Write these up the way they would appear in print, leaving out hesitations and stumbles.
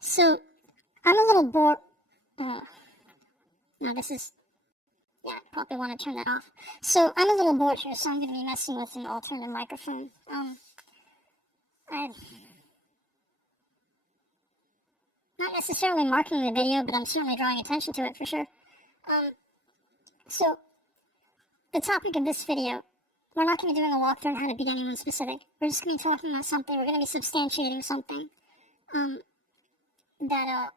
So, I'm a little bored. No, this is. Yeah, I probably want to turn that off. So, I'm a little bored here, so I'm going to be messing with an alternative microphone. I'm not necessarily marking the video, but I'm certainly drawing attention to it for sure. So, the topic of this video, we're not going to be doing a walkthrough on how to beat anyone specific. We're just going to be talking about something. We're going to be substantiating something that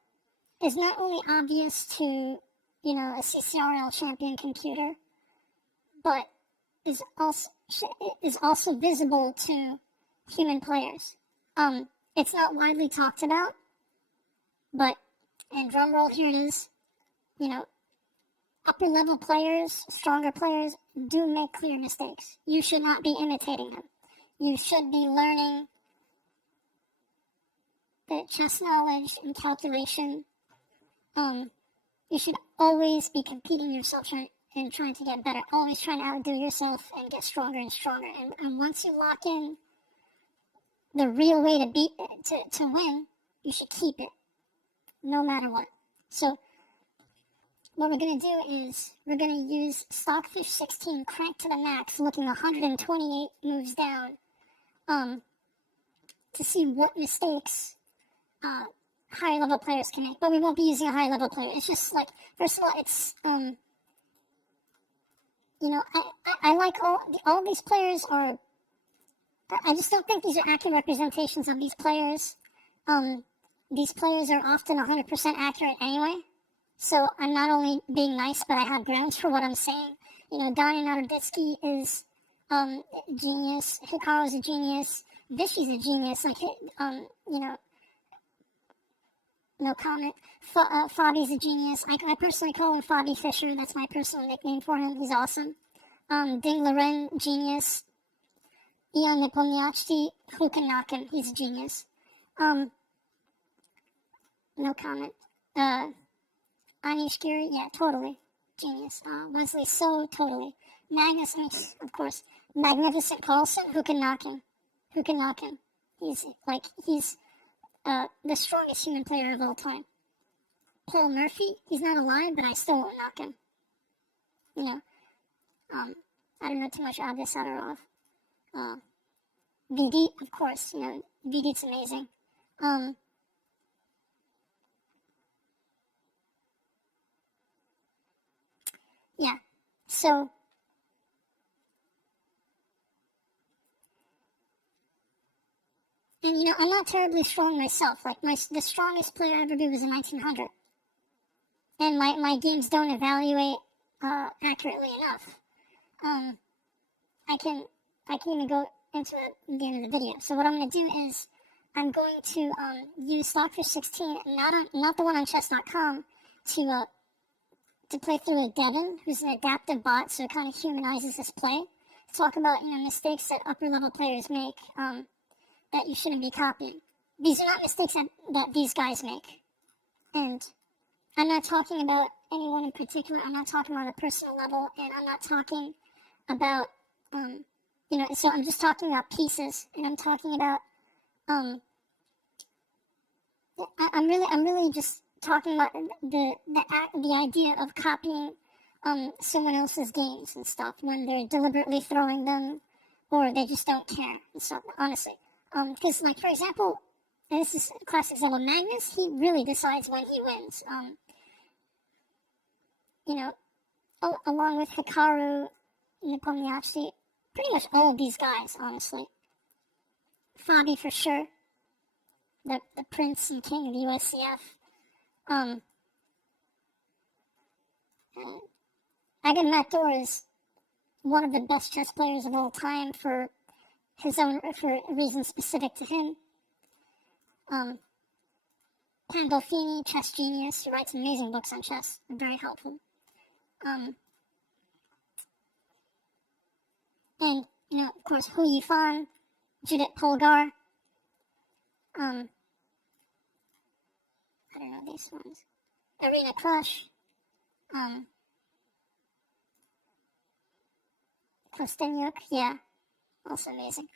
is not only obvious to, a CCRL champion computer, but is also visible to human players. It's not widely talked about, but, and drumroll, here it is, upper level players, stronger players do make clear mistakes. You should not be imitating them. You should be learning the chess knowledge and calculation. You should always be competing yourself and trying to get better. Always trying to outdo yourself and get stronger and stronger. And once you lock in the real way to win, you should keep it, no matter what. So, what we're going to do is we're going to use Stockfish 16 cranked to the max, looking 128 moves down, to see what mistakes higher level players can make. But we won't be using a high level player. It's just like, first of all, it's I like all these players are. I just don't think these are accurate representations of these players. These players are often 100% accurate anyway. So I'm not only being nice, but I have grounds for what I'm saying. Donnie Naroditsky is genius. Hikaru's a genius. Vishy's a genius. Like, no comment. Fabi's a genius. I personally call him Fabi Fisher. That's my personal nickname for him. He's awesome. Ding Loren, genius. Ion Nepomniachtchi, who can knock him? He's a genius. No comment. Anish Giri, yeah, totally. Genius. Wesley So, totally. Magnus, of course. Magnificent Carlsen, who can knock him? Who can knock him? He's the strongest human player of all time. Paul Murphy, he's not alive, but I still won't knock him. I don't know too much about this Sadarov. VD, of course, VD's amazing. Yeah, so and I'm not terribly strong myself. Like the strongest player I ever beat was in 1900, and my games don't evaluate accurately enough. I can even go into the end of the video. So what I'm going to do is I'm going to use Stockfish 16, not the one on chess.com, to play through a Devon, who's an adaptive bot, so it kind of humanizes this play. Talk about mistakes that upper level players make that you shouldn't be copying. These are not mistakes that these guys make, and I'm not talking about anyone in particular. I'm not talking about a personal level, and I'm not talking about So I'm just talking about pieces, and I'm talking about I'm really just talking about the idea of copying someone else's games and stuff when they're deliberately throwing them or they just don't care and stuff, honestly. Because, like, for example, and this is a classic example, Magnus, he really decides when he wins. Along with Hikaru, Nepomniachtchi, pretty much all of these guys, honestly. Fabi for sure. The prince and king of the USCF. Again, Matt Dorr is one of the best chess players of all time for reasons specific to him. Pandolfini, chess genius, he writes amazing books on chess. They're very helpful. And, of course, Hou Yifan, Judith Polgar. I don't know these ones. Arena Crush. Kostenyuk, yeah. Also amazing.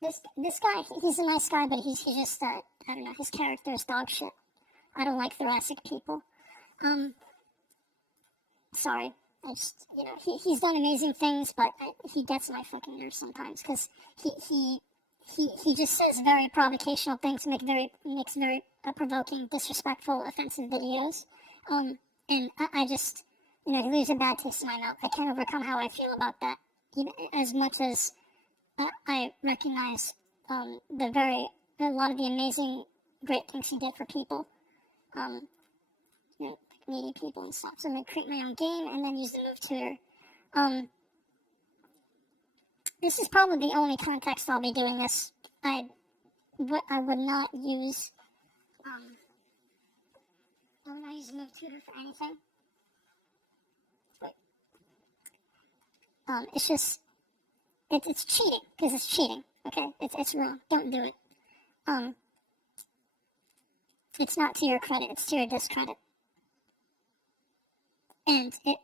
this guy, he's a nice guy, but he's just I don't know, his character is dog shit. I don't like thoracic people. Sorry. I just, he's done amazing things, but he gets my fucking nerves sometimes because he just says very provocational things, makes very provoking, disrespectful, offensive videos. And I just, he leaves a bad taste in my mouth. I can't overcome how I feel about that, even as much as I recognize a lot of the amazing, great things he did for people. Needy people and stuff. So I'm going to create my own game and then use the move tutor. This is probably the only context I'll be doing this. I would not use move tutor for anything. It's just it's cheating because it's cheating. Okay, it's wrong. Don't do it. It's not to your credit. It's to your discredit. And it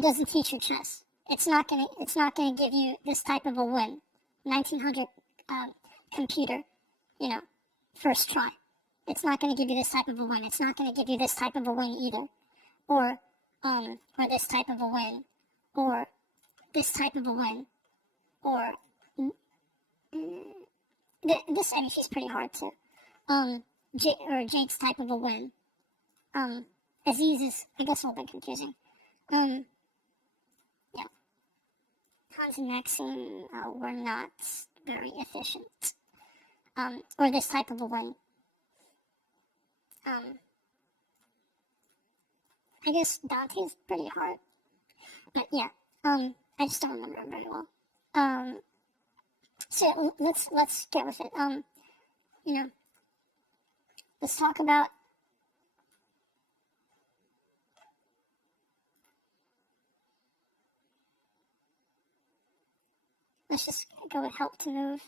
doesn't teach you chess. It's not gonna give you this type of a win. 1900 computer, first try. It's not gonna give you this type of a win. It's not gonna give you this type of a win either, or this type of a win, or this type of a win, or this. I mean, she's pretty hard too. Jade's type of a win. Aziz is, I guess, a little bit confusing. Yeah. Hans and Maxine were not very efficient. Or this type of a win. I guess Dante's pretty hard. But yeah, I just don't remember it very well. So let's get with it. Let's talk about let's just go with help to move.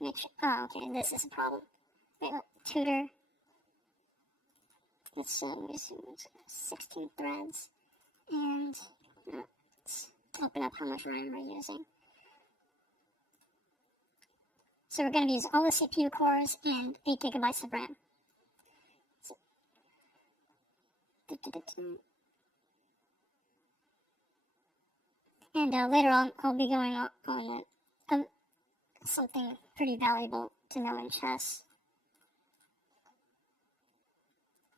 Make sure, okay, this is a problem. Wait, look, tutor. It's 16 threads. And let's open up how much RAM we're using. So we're going to use all the CPU cores and 8 gigabytes of RAM. So, and later on, I'll be going on something pretty valuable to know in chess.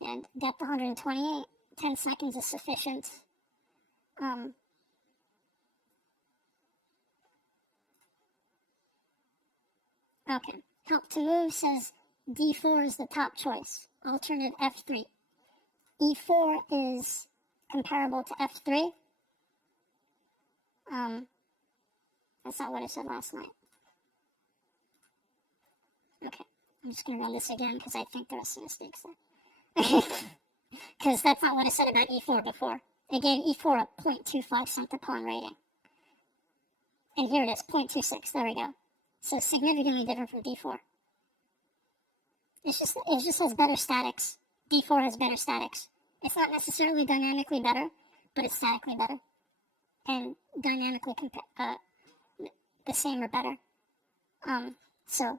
And depth 128, 10 seconds is sufficient. Okay, help to move says D4 is the top choice. Alternative F3. E4 is comparable to F3. That's not what I said last night. Okay, I'm just going to run this again because I think there are some mistakes there. Because that's not what I said about E4 before. It gave E4 a 0.25 center pawn rating. And here it is, 0.26, there we go. So significantly different from D4. It just has better statics. D4 has better statics. It's not necessarily dynamically better, but it's statically better. And dynamically the same or better. So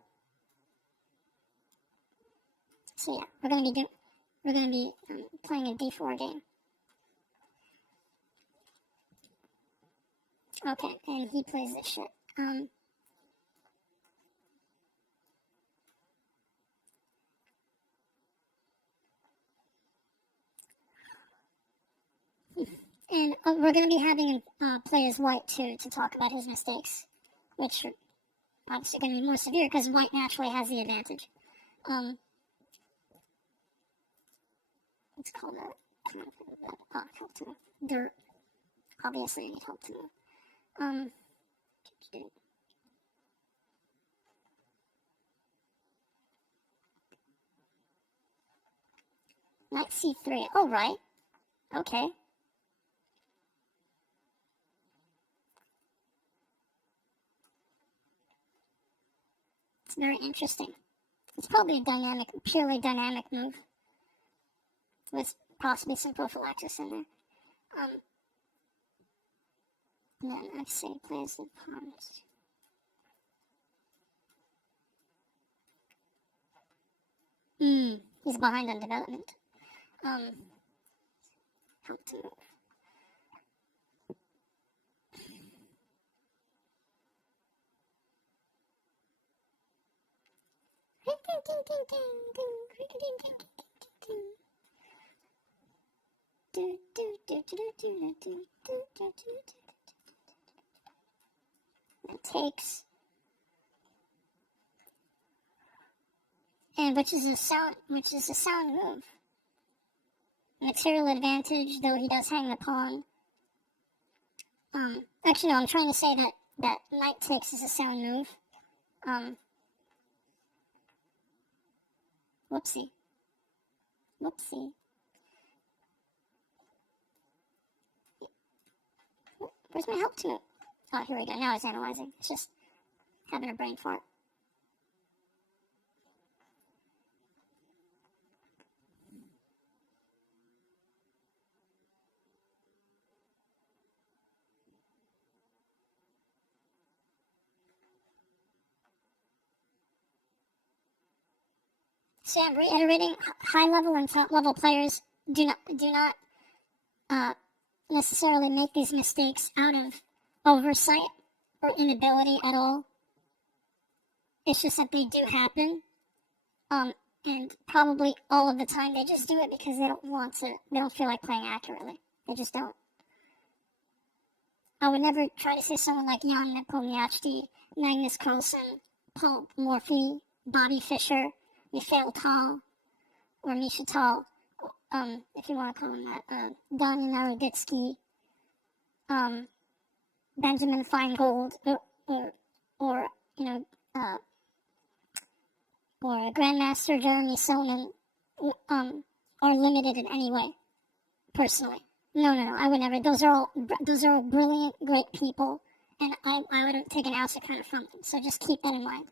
yeah, we're gonna be playing a D4 game. Okay, and he plays this shit. And we're going to be having him play as white, too, to talk about his mistakes, which are obviously going to be more severe because white naturally has the advantage. Let's call that help to move. They're obviously need help to move. Knight C3. Oh, right. Okay. It's very interesting. It's probably a purely dynamic move with possibly some prophylaxis in there. And then FC plays the pawns. He's behind on development. Help to move. It takes, and which is a sound move. Material advantage, though he does hang the pawn. Actually, no, I'm trying to say that knight takes is a sound move. Whoopsie. Where's my help to move? Oh, here we go. Now it's analyzing. It's just having a brain fart. So I'm reiterating, high level and top level players do not necessarily make these mistakes out of oversight or inability at all. It's just that they do happen. And probably all of the time they just do it because they don't feel like playing accurately. They just don't. I would never try to say someone like Jan Nepomniachtchi, Magnus Carlsen, Paul Morphy, Bobby Fischer, Mikhail Tal, or Misha Tal, if you want to call him that, Donny Naroditsky, Benjamin Feingold, or Grandmaster Jeremy Sonnen, are limited in any way, personally. No, I would never. Those are all brilliant, great people, and I wouldn't take an ounce of credit from them, so just keep that in mind.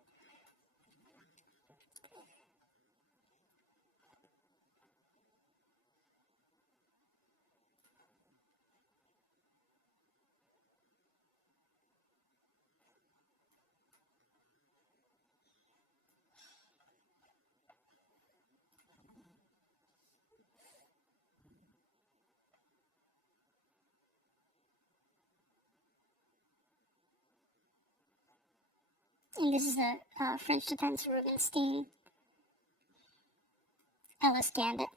And this is the French defense Rubinstein Ellis Gambit.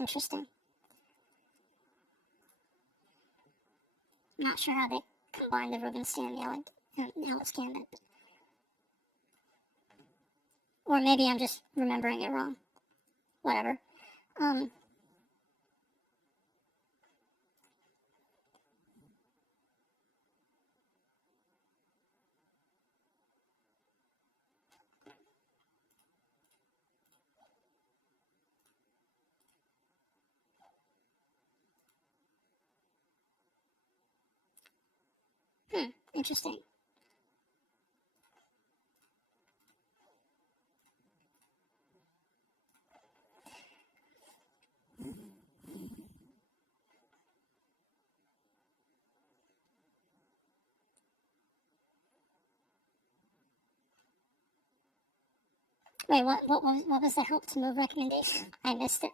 Interesting. Not sure how they combined the Rubinstein and the Ellis Gambit. Or maybe I'm just remembering it wrong. Whatever. Interesting. Wait, what was the help to move recommendation? I missed it.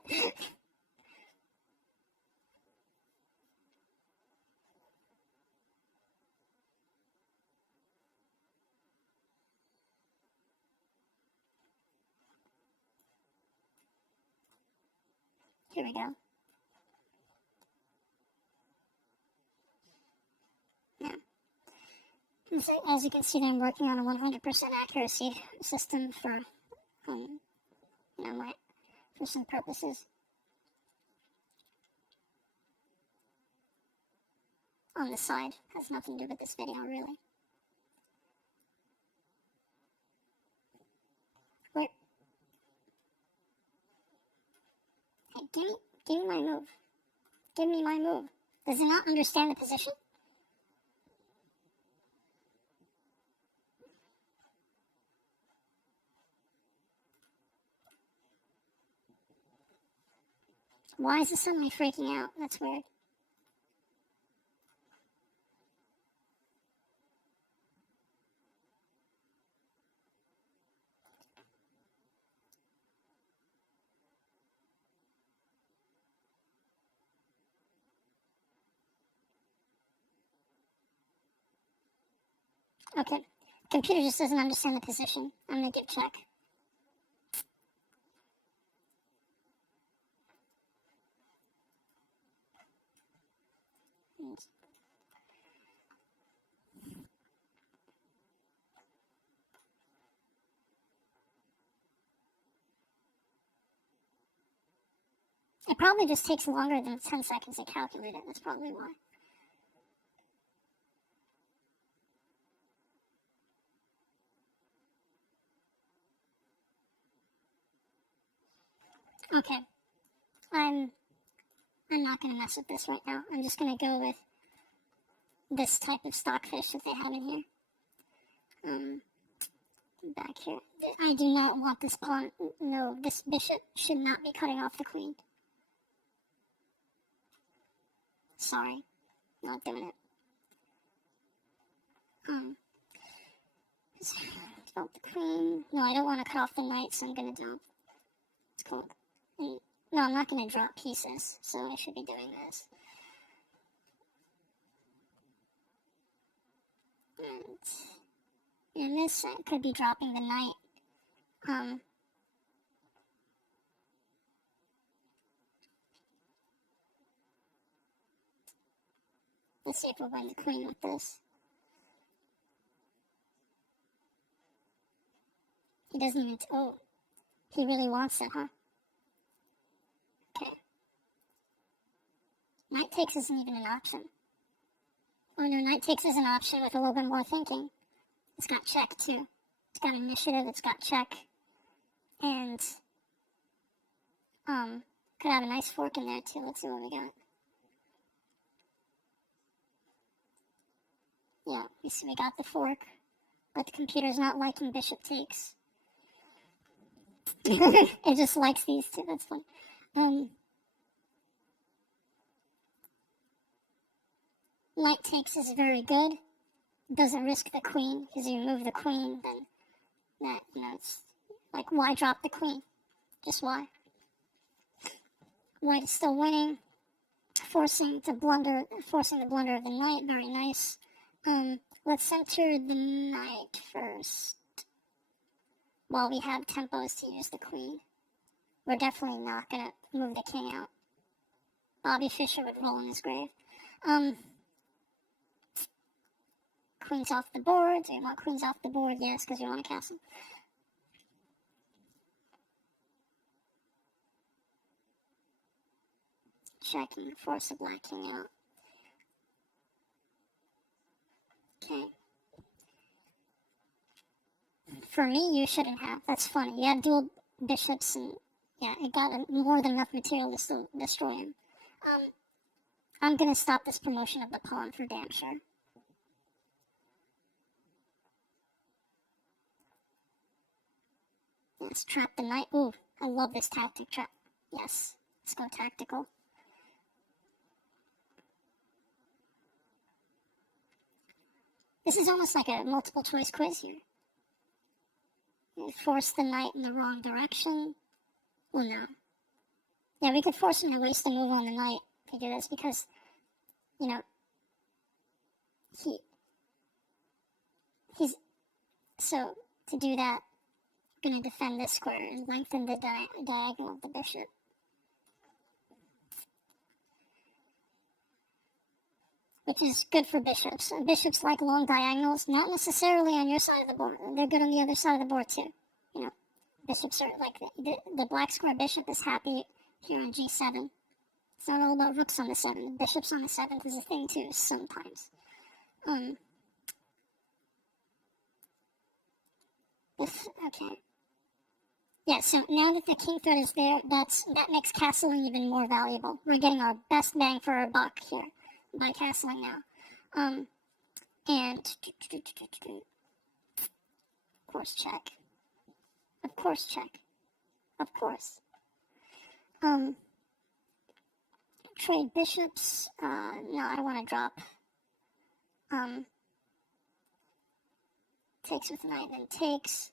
Here we go. Yeah. So, as you can see, I'm working on a 100% accuracy system for, for some purposes. On the side. Has nothing to do with this video, really. Wait. Hey, give me my move. Give me my move. Does it not understand the position? Why is it suddenly freaking out? That's weird. Okay. Computer just doesn't understand the position. I'm gonna give check. It probably just takes longer than 10 seconds to calculate it. That's probably why. Okay. I'm not going to mess with this right now. I'm just going to go with this type of stockfish that they have in here. Back here. I do not want this pawn. No, this bishop should not be cutting off the queen. Sorry. Not doing it. Drop the queen. No, I don't want to cut off the knight, so I'm going to drop. It's cool. No, I'm not going to drop pieces, so I should be doing this. And in this, I could be dropping the knight. Let's see if we'll win the queen with this. He doesn't even... Oh, he really wants it, huh? Okay. Knight takes isn't even an option. Oh no, knight takes is an option with a little bit more thinking. It's got check too. It's got initiative, it's got check. And, could have a nice fork in there too. Let's see what we got. Yeah, you see we got the fork. But the computer's not liking bishop takes. It just likes these two, that's funny. Knight takes is very good. Doesn't risk the queen, because you move the queen, then that, it's like, why drop the queen? Just why? White is still winning. Forcing the blunder of the knight, very nice. Let's center the knight first. While we have tempos to use the queen. We're definitely not gonna move the king out. Bobby Fischer would roll in his grave. Queens off the board. Do you want queens off the board? Yes, because you want a castle. Checking, force a black king out. Okay. For me, you shouldn't have. That's funny. You had dual bishops, and yeah, it got more than enough material to still destroy him. I'm gonna stop this promotion of the pawn for damn sure. Let's trap the knight. Ooh, I love this tactic trap. Yes, let's go tactical. This is almost like a multiple choice quiz here. You force the knight in the wrong direction. Well, no. Yeah, we could force him to waste a move on the knight to do this because, he's, so to do that, gonna defend this square and lengthen the diagonal of the bishop. Which is good for bishops. Bishops like long diagonals, not necessarily on your side of the board. They're good on the other side of the board too. Bishops are like the black square bishop is happy here on g7. It's not all about rooks on the 7. Bishops on the 7th is a thing too, sometimes. Okay. Yeah, so now that the king threat is there, that makes castling even more valuable. We're getting our best bang for our buck here by castling now. And of course check. Of course check. Of course. Trade bishops. No, I want to drop. Takes with knight, then takes.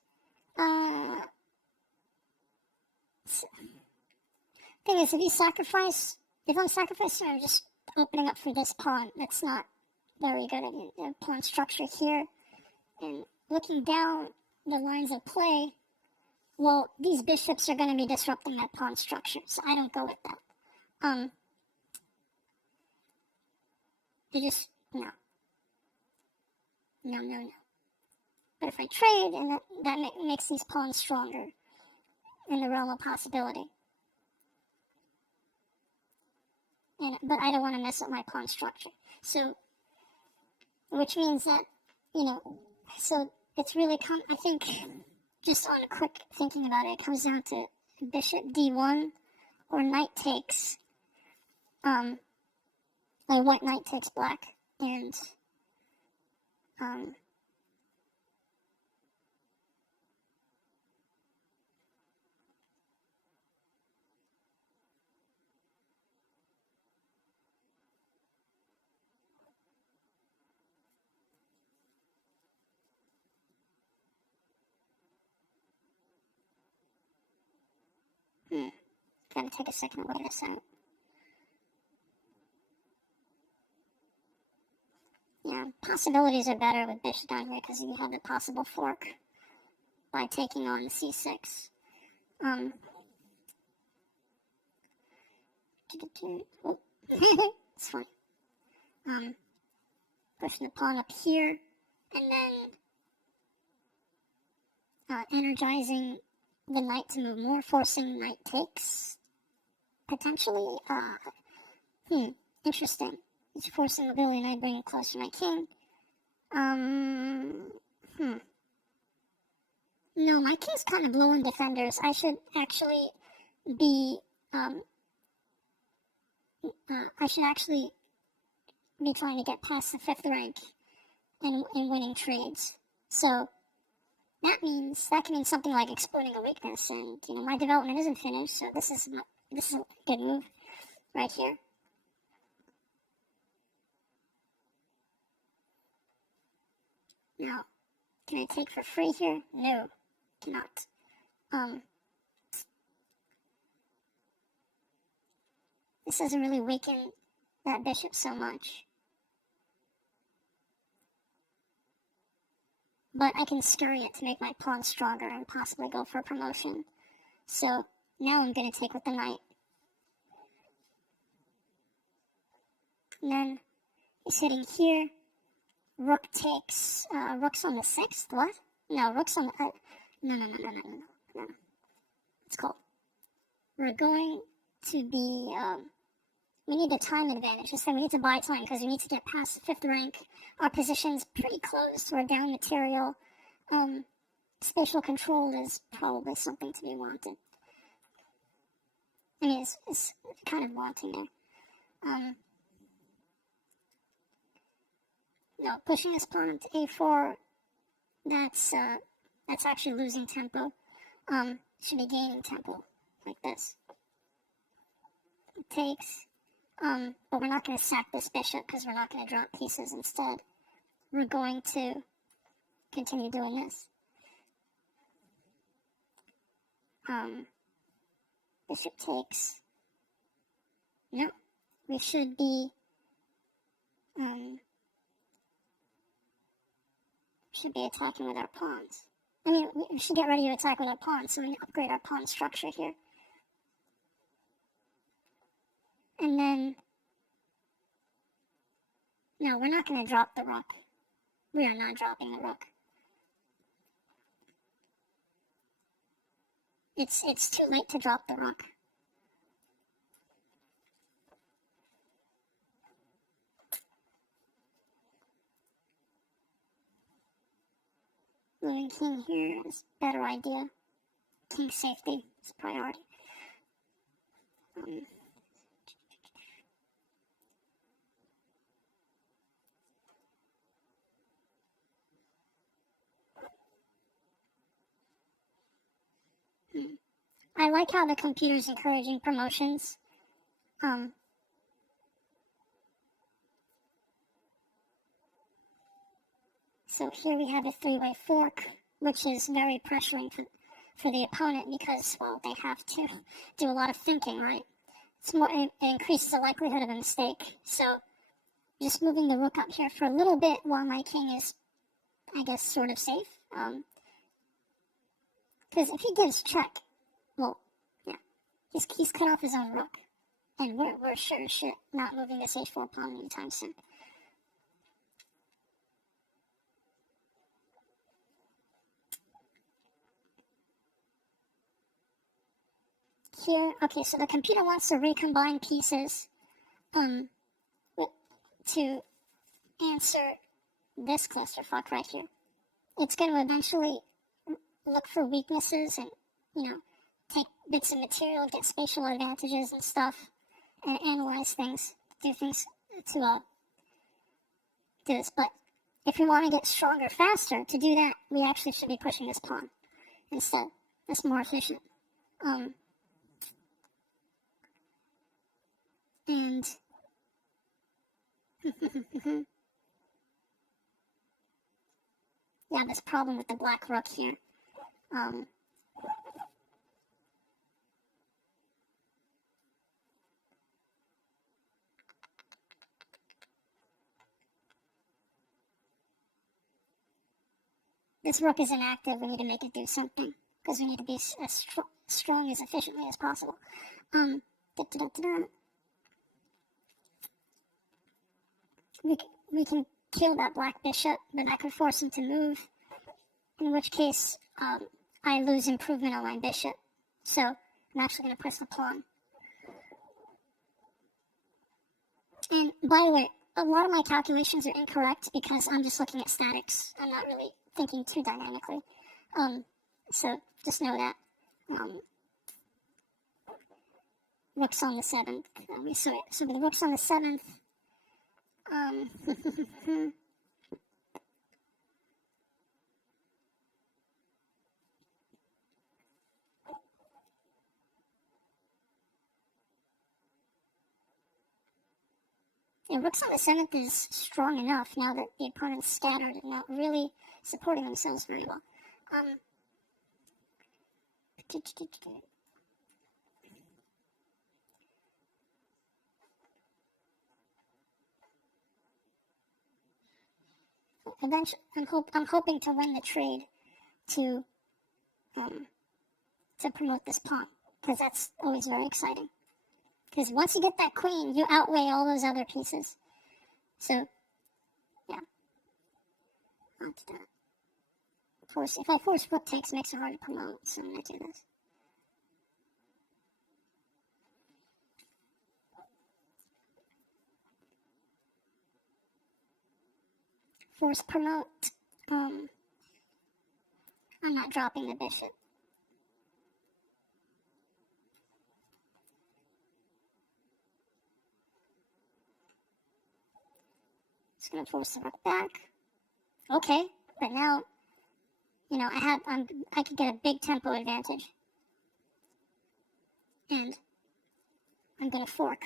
Thing is, if I'm sacrificing, I'm just opening up for this pawn. That's not very good. Pawn structure here. And looking down the lines of play, well, these bishops are going to be disrupting my pawn structure, so I don't go with that. No. No. But if I trade, and that makes these pawns stronger in the realm of possibility. But I don't want to mess up my pawn structure. So, which means that, so it's really, I think, just on a quick thinking about it, it comes down to bishop d1 or knight takes, like white knight takes black, and, gotta take a second to weigh this out. Yeah, possibilities are better with bishop down here because you have the possible fork by taking on c6. It's fine. Pushing the pawn up here, and then energizing the knight to move more, forcing knight takes, potentially. Interesting. It's forcing mobility knight, bringing it closer to my king. No, my king's kind of low in defenders. I should actually be, trying to get past the 5th rank and winning trades. So that can mean something like exploiting a weakness, and my development isn't finished, so this is a good move right here. Now, can I take for free here? No, cannot. This doesn't really weaken that bishop so much. But I can scurry it to make my pawn stronger and possibly go for a promotion. So now I'm going to take with the knight. And then he's hitting here. Rook takes, rook's on the 6th, what? No, rook's on the, no. It's cool. We're going to be, we need the time advantage. I said we need to buy time because we need to get past the 5th rank. Our position's pretty close. We're down material. Spatial control is probably something to be wanted. I mean, it's kind of wanting there. No, pushing this pawn to a4, that's actually losing tempo. Should be gaining tempo, like this. It takes, but we're not going to sack this bishop because we're not going to drop pieces instead. We're going to continue doing this. Bishop takes. No, we should be, attacking with our pawns. I mean, we should get ready to attack with our pawns, so we upgrade our pawn structure here. And then, no, we're not going to drop the rook. We are not dropping the rook. It's too late to drop the rook. Moving king here is a better idea. King safety is a priority. I like how the computer's encouraging promotions. So here we have a 3-way fork, which is very pressuring for the opponent because, well, they have to do a lot of thinking, right? It increases the likelihood of a mistake. So just moving the rook up here for a little bit while my king is I guess, sort of safe. Because if he gives check, well, yeah, he's cut off his own rook. And we're sure as shit not moving this h4 pawn anytime soon. Here, okay, so the computer wants to recombine pieces to answer this clusterfuck right here. It's going to eventually look for weaknesses and, take bits of material, get spatial advantages and stuff, and analyze things, do things to do this. But if we want to get stronger faster, to do that, we actually should be pushing this pawn instead. That's more efficient. And yeah, this problem with the black rook here. This rook is inactive. We need to make it do something because we need to be as strong as efficiently as possible. We can kill that black bishop, but I could force him to move, in which case I lose improvement on my bishop. So I'm actually going to press the pawn. And by the way, a lot of my calculations are incorrect because I'm just looking at statics. I'm not really thinking too dynamically. So just know that. Rook's on the 7th. So the rook's on the 7th. Yeah, rooks on the 7th is strong enough now that the opponent's scattered and not really supporting themselves very well. Eventually, I'm hoping to win the trade to promote this pawn, because that's always very exciting. Because once you get that queen, you outweigh all those other pieces. So, yeah. If I force rook takes, it makes it hard to promote, so I'm going to do this. Force promote. I'm not dropping the bishop. Just gonna force the rook back. Okay, but now, I could get a big tempo advantage. And I'm gonna fork.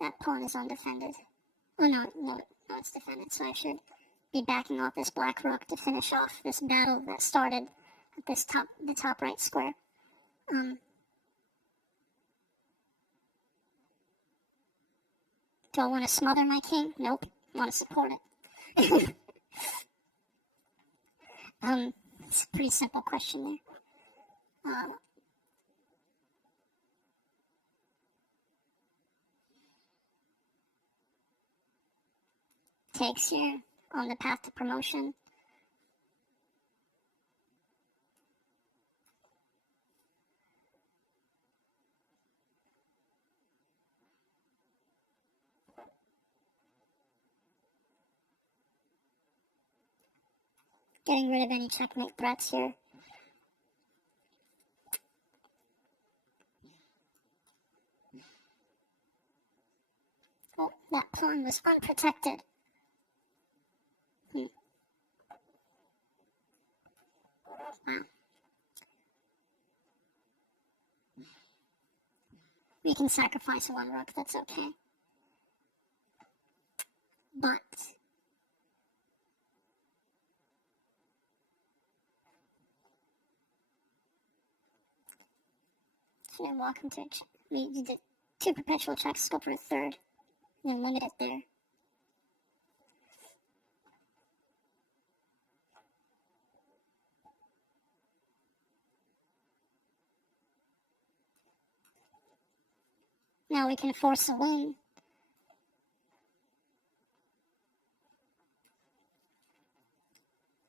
That pawn is undefended. Oh, no, it's defended, so I should be backing off this black rook to finish off this battle that started at the top right square. Do I want to smother my king? Nope. I want to support it. It's a pretty simple question there. Takes here on the path to promotion. Getting rid of any checkmate threats here. Oh, that pawn was unprotected. Wow. We can sacrifice one rook, that's okay. But so now walk into a check. We did 2 perpetual checks, go for a third, and then limit it there. Now we can force a win.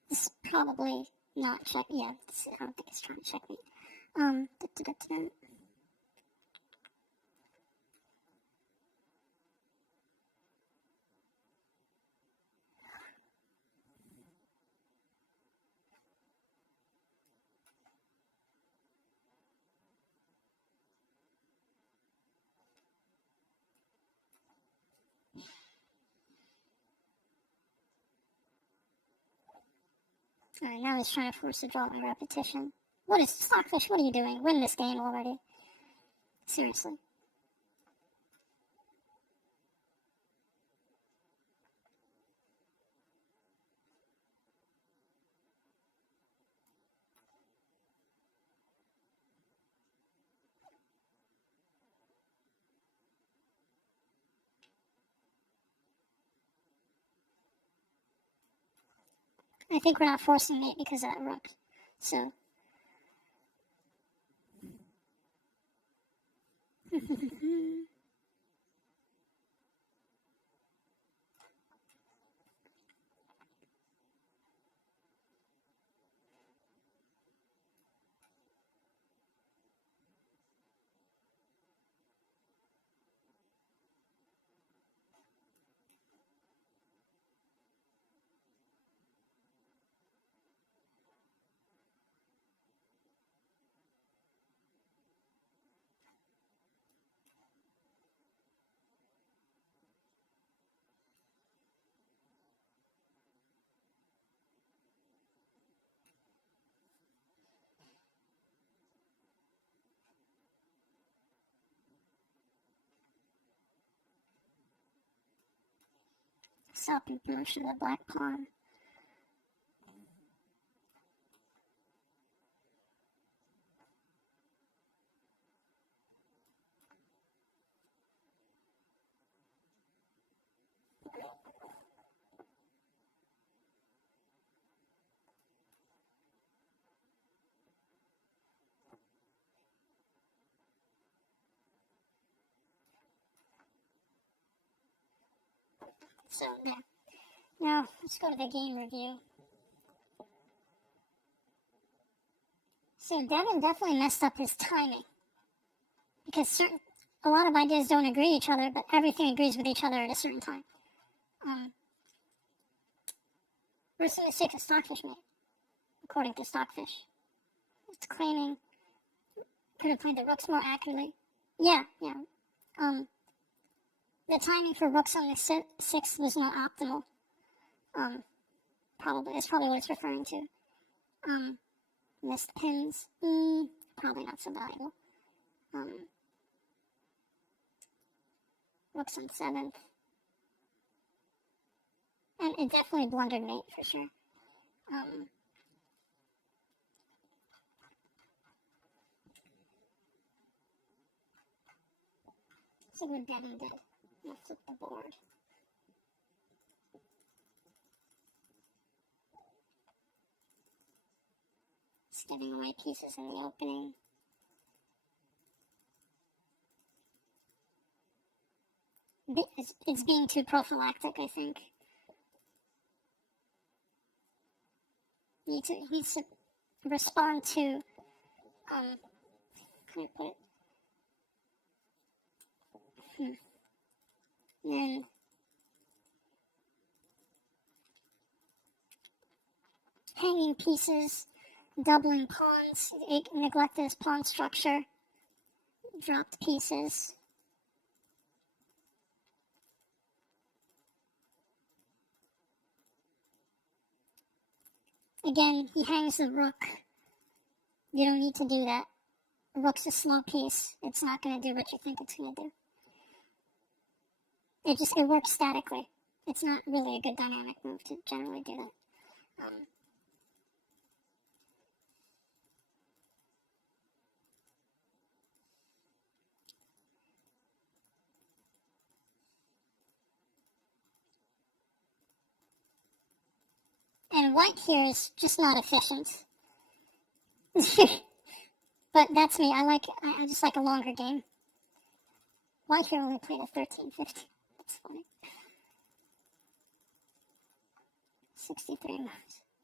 This is probably not check. Yeah, I don't think it's trying to check me. Alright, now he's trying to force a draw by repetition. What is Stockfish? What are you doing? Win this game already. Seriously. I think we're not forcing mate because of that rook. So. Stop and promotion of the black pawn. So, yeah. Now, let's go to the game review. So, Devin definitely messed up his timing. Because a lot of ideas don't agree with each other, but everything agrees with each other at a certain time. Where's the mistake of Stockfish made? According to Stockfish. It's claiming could have played the rooks more accurately. Yeah. The timing for rooks on the 6 was not optimal. That's probably what it's referring to. Missed pins. Probably not so valuable. Rooks on 7th. And it definitely blundered mate for sure. So what Devin did. I'll flip the board. Just giving away pieces in the opening. It's being too prophylactic, I think. He needs to respond to, how can I put it? And hanging pieces, doubling pawns, neglected his pawn structure, dropped pieces. Again, he hangs the rook. You don't need to do that. Rook's a small piece. It's not going to do what you think it's going to do. It works statically. it's not really a good dynamic move to generally do that. And white here is just not efficient. But that's me. I just like a longer game. White here only played a 13-15. That's funny. 63 moves.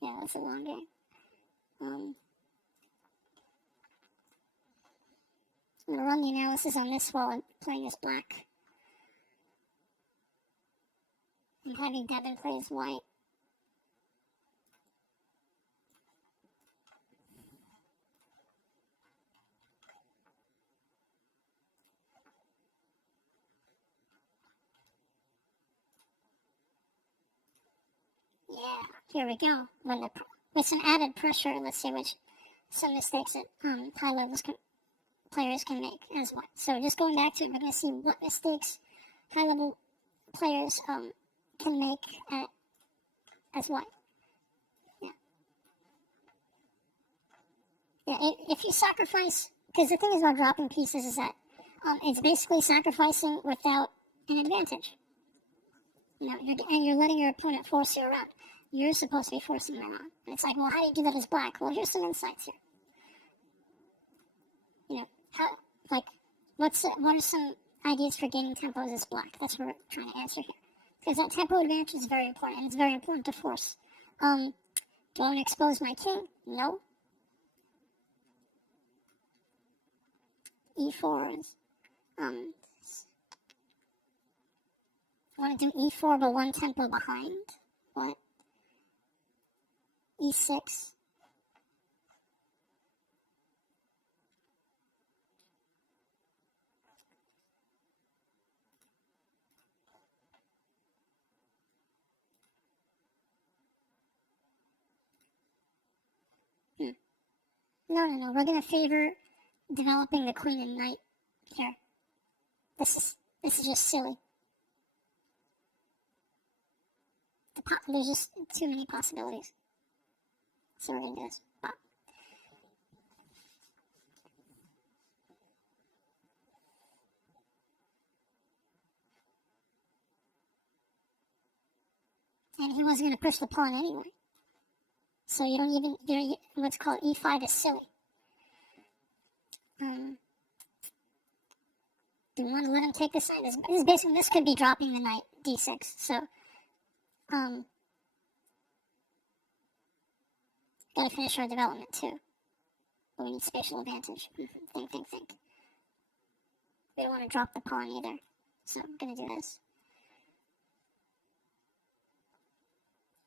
Yeah, that's a long game. I'm going to run the analysis on this while I'm playing as black. I'm having Devin play as white. Yeah, here we go. With some added pressure, let's see some mistakes that high levels players can make as white. So just going back to it, we're going to see what mistakes high level players can make as white. Yeah, if you sacrifice, because the thing is about dropping pieces is that it's basically sacrificing without an advantage. And you're letting your opponent force you around. You're supposed to be forcing them around. And it's like, well, how do you do that as black? Well, here's some insights here. What are some ideas for gaining tempos as black? That's what we're trying to answer here. Because that tempo advantage is very important, and it's very important to force. Do I want to expose my king? No. E4 is, I want to do E4 but one tempo behind. What? E6. No. We're going to favor developing the queen and knight here. This is just silly. There's just too many possibilities. So we're going to do this. Bop. And he wasn't going to push the pawn anyway. So you don't even, what's called E5 is silly. Do we want to let him take this side? This could be dropping the knight D6. So, gotta finish our development too. But we need spatial advantage. Think. We don't want to drop the pawn either. So I'm gonna do this.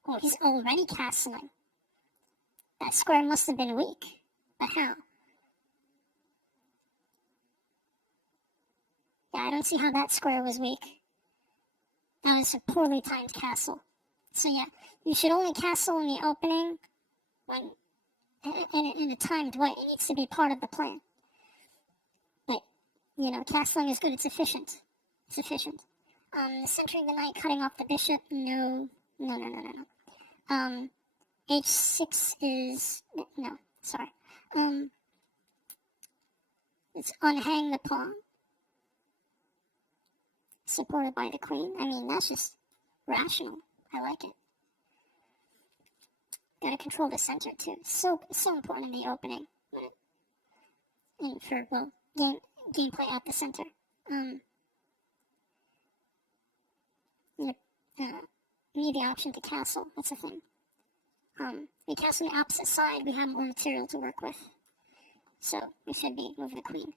Oh, he's already castling. That square must have been weak. But how? Yeah, I don't see how that square was weak. That was a poorly timed castle. So yeah, you should only castle in the opening when in a timed way. It needs to be part of the plan. But, castling is good. It's efficient. Centering the knight, cutting off the bishop. No. H6 is... No, sorry. Let's unhang the pawn. Supported by the queen. I mean, that's just rational. I like it. Gotta control the center too. So important in the opening. And for, gameplay at the center. We need the option to castle. That's the thing. We castle on the opposite side, we have more material to work with. So we should be moving the queen.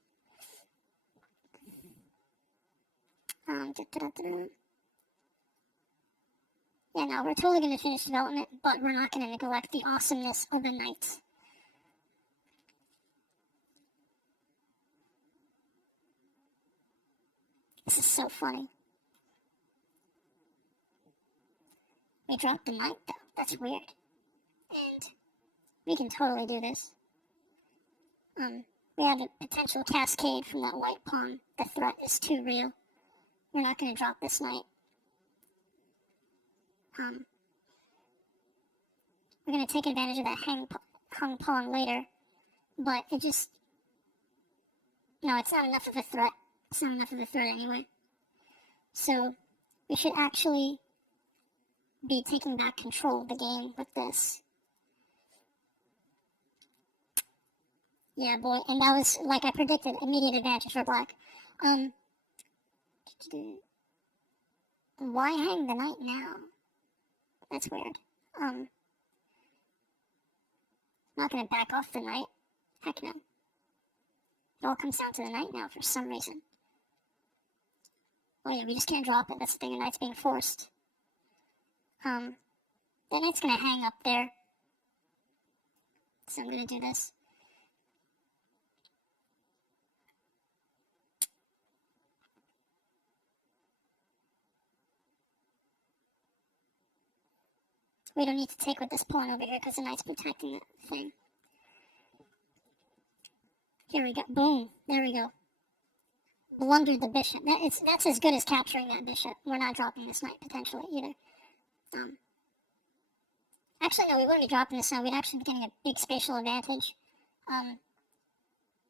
Yeah, no, we're totally going to finish development, but we're not going to neglect the awesomeness of the knight. This is so funny. We dropped the knight, though. That's weird. And we can totally do this. We have a potential cascade from that white pawn. The threat is too real. We're not going to drop this knight. We're going to take advantage of that hung pawn later, but it just, no, it's not enough of a threat. It's not enough of a threat anyway. So we should actually be taking back control of the game with this. Yeah, boy, and that was, like I predicted, immediate advantage for black. Why hang the knight now? That's weird. Not gonna back off the knight. Heck no. It all comes down to the knight now for some reason. Oh yeah, we just can't drop it. That's the thing, the knight's being forced. The knight's gonna hang up there. So I'm gonna do this. We don't need to take with this pawn over here because the knight's protecting the thing. Here we go. Boom. There we go. Blundered the bishop. That's as good as capturing that bishop. We're not dropping this knight potentially either. Actually, no, we wouldn't be dropping this knight. We'd actually be getting a big spatial advantage.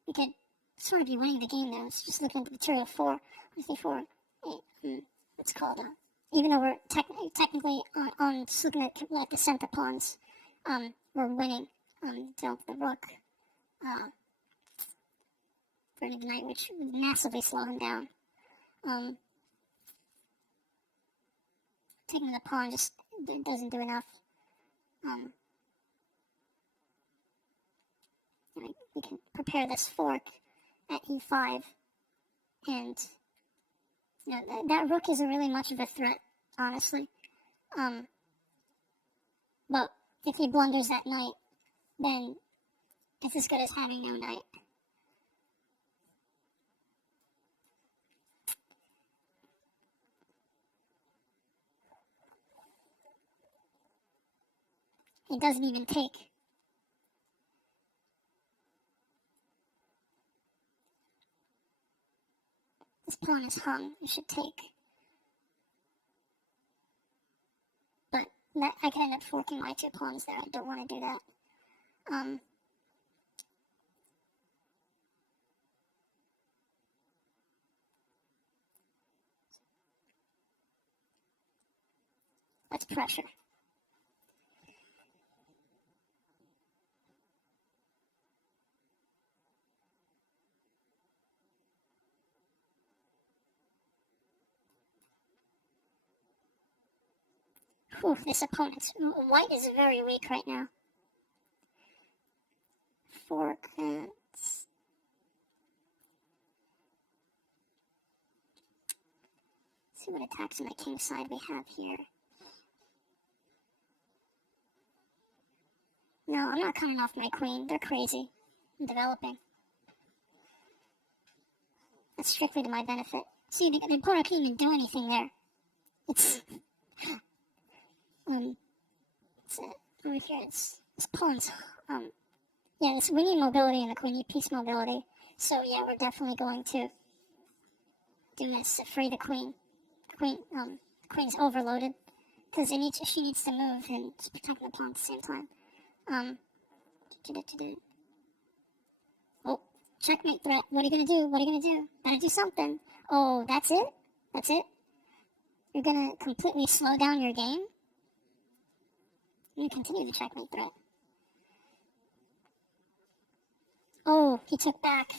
We could sort of be winning the game though. It's just looking at the material 4, 4, 8, what's it called? Even though we're technically on just looking at like the center pawns, we're winning. Dealt the rook. Burning the knight, which would massively slow him down. Taking the pawn just doesn't do enough. We can prepare this fork at e5, and you know, that rook isn't really much of a threat, honestly. But if he blunders that knight, then it's as good as having no knight. He doesn't even take. This pawn is hung. You should take. But I can end up forking my 2 pawns there. I don't want to do that. Let's pressure. Whew, this opponent's white is very weak right now. Fork. See what attacks on the king side we have here. No, I'm not cutting off my queen. They're crazy. I'm developing. That's strictly to my benefit. See, the opponent can't even do anything there. It's over here. It's pawns. Yeah, we need mobility and the queen need piece mobility. So yeah, we're definitely going to do this to free the queen. The queen's overloaded because she needs to move and protect the pawn at the same time. Oh, checkmate threat. What are you gonna do? What are you gonna do? Gotta do something. Oh, that's it? That's it? You're gonna completely slow down your game? You continue the checkmate threat. Oh, he took back.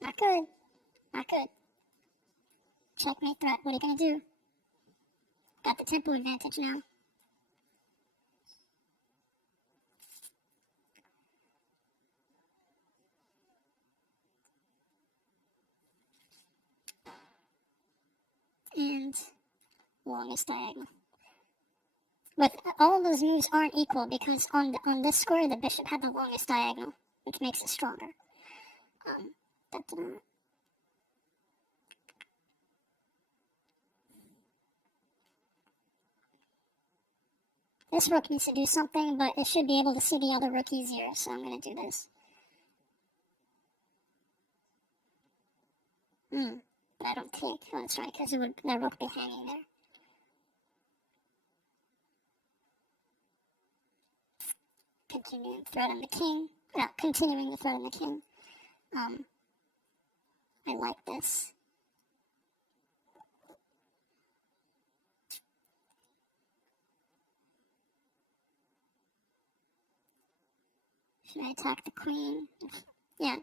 Not good. Not good. Checkmate threat. What are you gonna do? Got the tempo advantage now. And longest diagonal. But all of those moves aren't equal because on this square the bishop had the longest diagonal, which makes it stronger. This rook needs to do something, but it should be able to see the other rook easier, so I'm going to do this. But I don't take. Oh, that's right, because that rook would be hanging there. continuing the threat on the king. No, continuing the threat on the king. I like this. Should I attack the queen? Yeah, I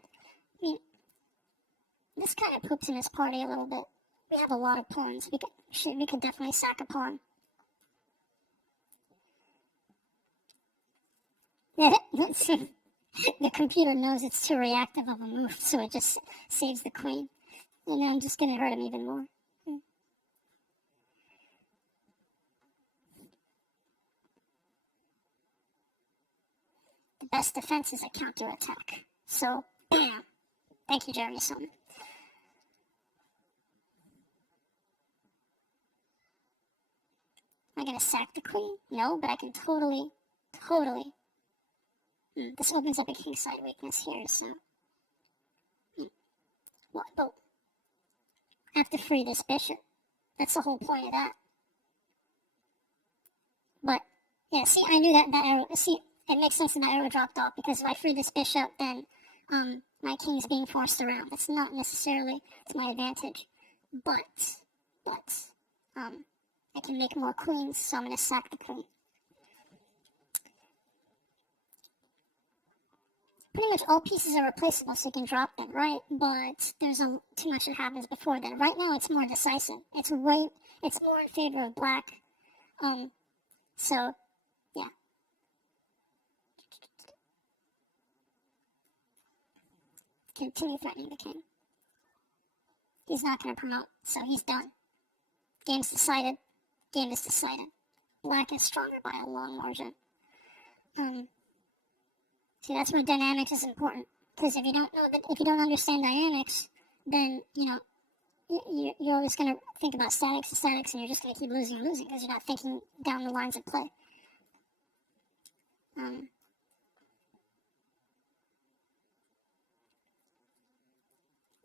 mean, this kind of poops in his party a little bit. We have a lot of pawns. We could definitely sack a pawn. The computer knows it's too reactive of a move, so it just saves the queen. And now I'm just going to hurt him even more. The best defense is a counterattack. So, bam. Thank you, Jeremy Sullivan. Am I going to sack the queen? No, but I can totally. This opens up a kingside weakness here, so. What? But I have to free this bishop. That's the whole point of that. But, yeah, see, I knew that arrow. See, it makes sense that that arrow dropped off, because if I free this bishop, then my king's being forced around. That's not necessarily to my advantage. But, I can make more queens, so I'm going to sack the queen. Pretty much all pieces are replaceable, so you can drop them, right? But there's too much that happens before then. Right now, it's more decisive. It's more in favor of black. So, yeah. Continue threatening the king. He's not going to promote, so he's done. Game's decided. Game is decided. Black is stronger by a long margin. See, that's where dynamics is important. Because if you don't understand dynamics, then, you're always going to think about statics, and you're just going to keep losing, because you're not thinking down the lines of play.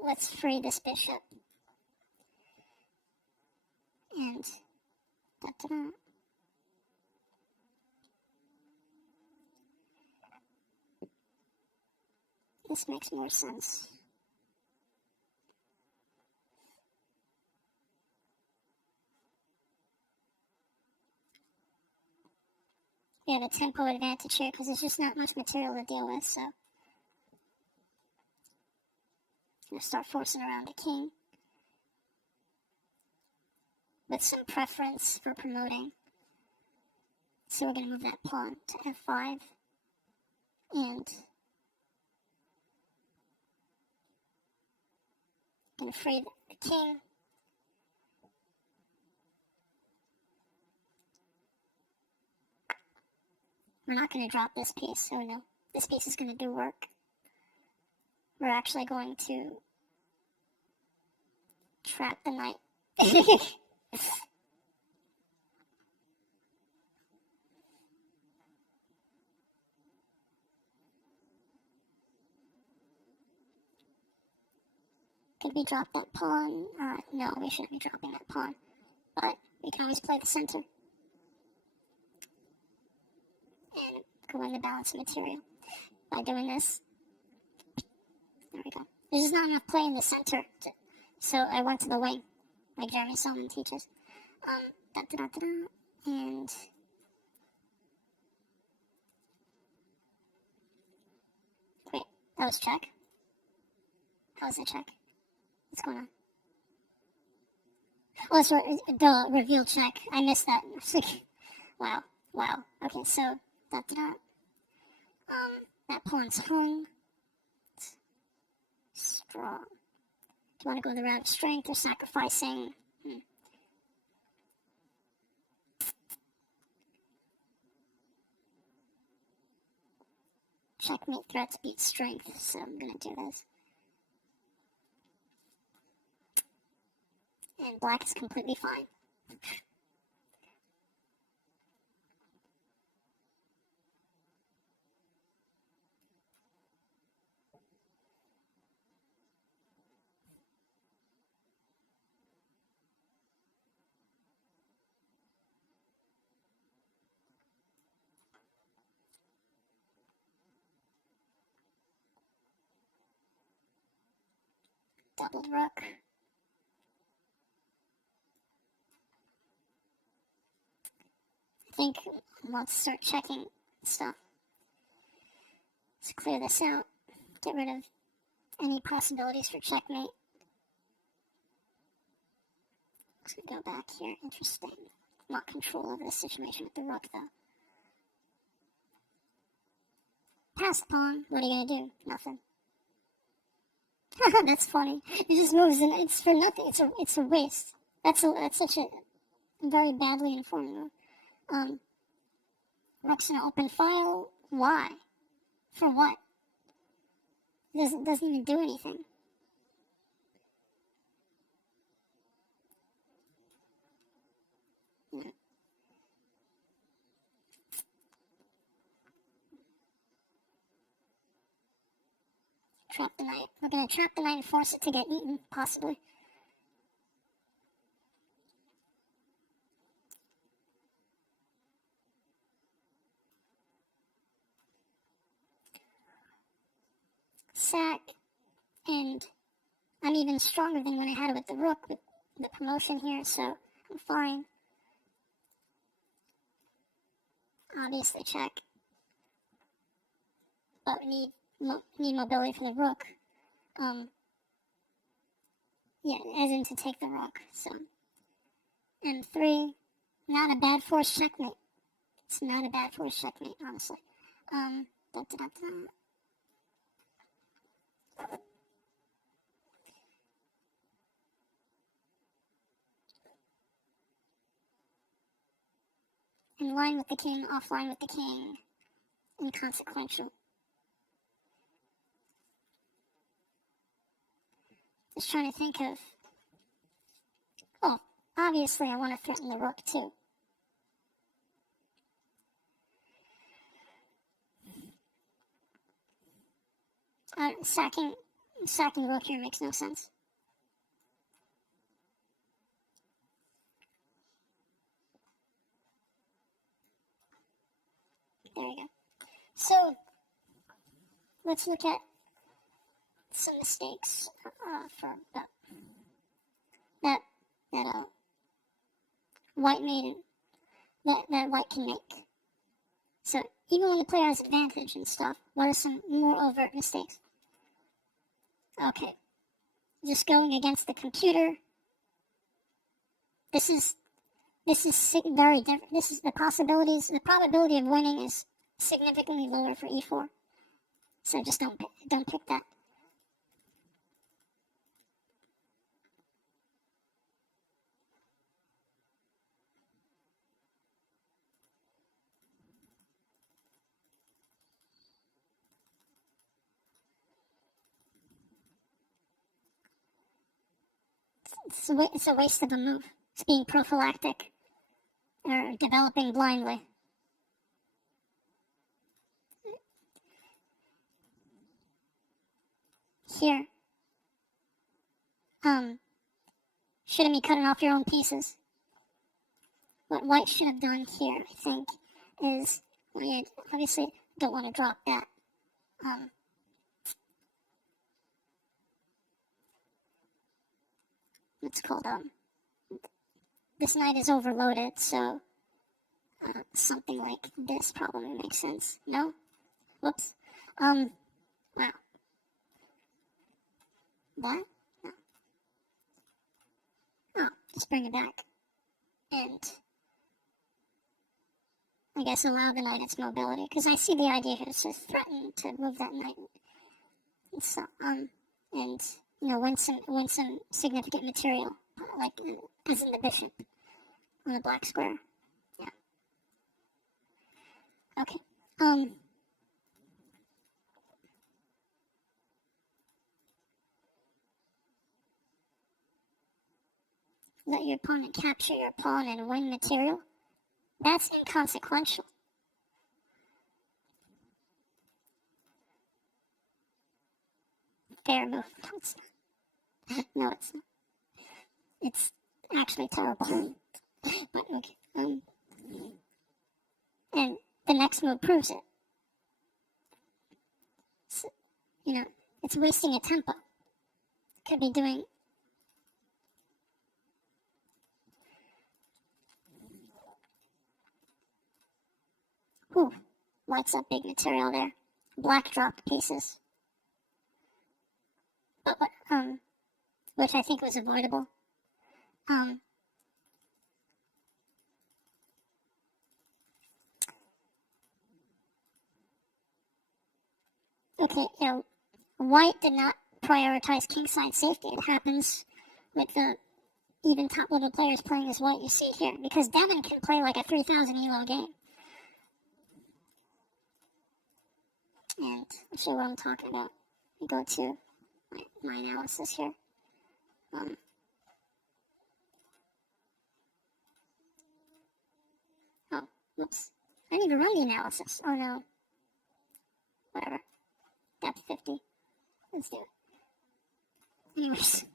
Let's free this bishop. And da-da-da. This makes more sense. We have a tempo advantage here because there's just not much material to deal with, so I'm going to start forcing around the king with some preference for promoting. So we're going to move that pawn to f5 and going to free the king. We're not going to drop this piece, oh no. This piece is going to do work. We're actually going to trap the knight. Could we drop that pawn? No, we shouldn't be dropping that pawn. But we can always play the center. And go in the balance of material. By doing this. There we go. There's just not enough play in the center. So I went to the wing. Like Jeremy Sullivan teaches. And wait, that was check? How was that check? What's going on? Oh, it's the reveal check. I missed that. Wow. Okay, so that pawn's hung. It's strong. Do you want to go the route of strength or sacrificing? Checkmate threats beat strength, so I'm gonna do this. And black is completely fine. doubled rook. I think let's start checking stuff. Let's clear this out. Get rid of any possibilities for checkmate. Let's go back here. Interesting. Not control over the situation with the rook, though. Pass the pawn. What are you gonna do? Nothing. That's funny. It just moves, and it's for nothing. It's a waste. That's such a very badly informed move. Rook's in an open file. Why? For what? It doesn't even do anything. Yeah. Trap the knight. We're gonna trap the knight and force it to get eaten, possibly. Sack, and I'm even stronger than when I had it with the rook, with the promotion here, so I'm fine. Obviously check. But we need mobility for the rook. Yeah, as in to take the rook, so. M3, not a bad force checkmate. It's not a bad force checkmate, honestly. In line with the king, offline with the king, inconsequential. Just trying to think of... Oh, obviously I want to threaten the rook too. Sacking rook here makes no sense. There you go. So, let's look at some mistakes for that white made that white can make. So, even when the player has advantage and stuff, what are some more overt mistakes? Okay, just going against the computer. This is very different. This is the probability of winning is significantly lower for e4. So just don't pick that. It's a waste of a move. It's being prophylactic or developing blindly. Here. Shouldn't be cutting off your own pieces. What white should have done here, I think, is, well, you obviously don't want to drop that. It's called, this knight is overloaded, so something like this probably makes sense. No? Whoops. Wow. That? No. Oh, just bring it back. And I guess allow the knight its mobility, because I see the idea here is to threaten to move that knight. So, and win some significant material, like as in the bishop on the black square. Yeah. Okay. Let your opponent capture your pawn and win material. That's inconsequential. Fair move. No, it's not. No, it's not. It's actually terrible. But okay. And the next move proves it. So, it's wasting a tempo. could be doing. Ooh, white's a big material there. Black dropped pieces. Which I think was avoidable. Okay, white did not prioritize kingside safety. It happens with the even top level players playing as white. You see it here because Devin can play like a 3,000 elo game. And I'll show you what I'm talking about. We go to my analysis here. Oh, whoops. I need to run the analysis. Oh no. Whatever. Depth 50. Let's do it. Anyways.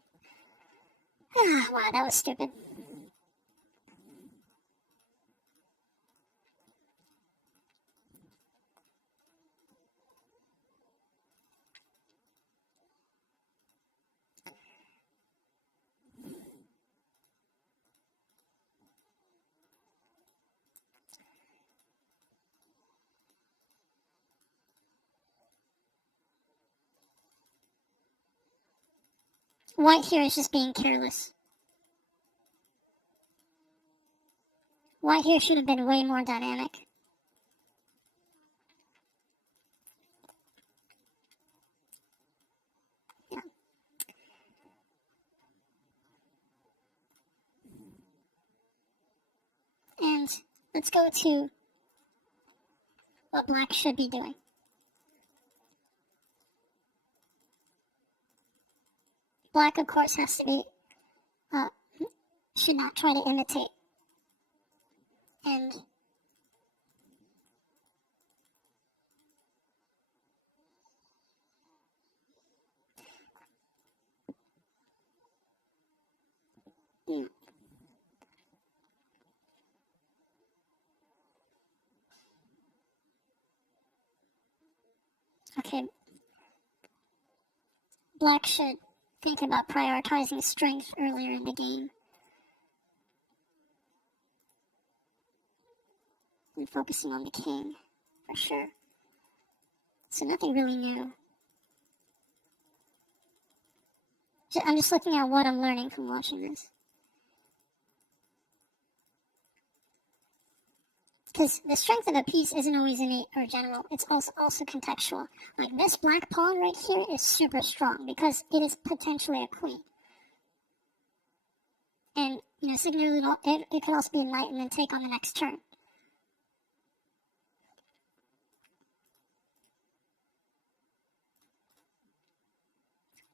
Wow, that was stupid. White here is just being careless. White here should have been way more dynamic. Yeah. And let's go to what black should be doing. Black, of course, has to be, should not try to imitate. And okay, black should think about prioritizing strength earlier in the game. And focusing on the king, for sure. So nothing really new. I'm just looking at what I'm learning from watching this. Because the strength of a piece isn't always innate or general, it's also contextual. Like this black pawn right here is super strong because it is potentially a queen. And, significantly, it could also be a knight and then take on the next turn.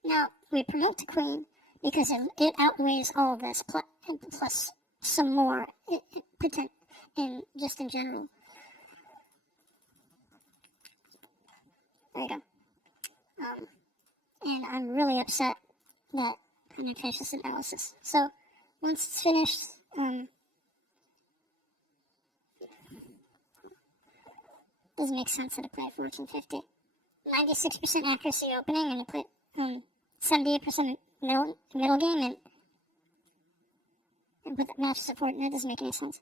Now, we promote to queen because it outweighs all of this, plus some more in general. There you go. And I'm really upset that I'm going to finish this analysis. So, once it's finished, doesn't make sense that I play at 1450. 96% accuracy opening, and you put 78% middle game, and put match support, and that doesn't make any sense.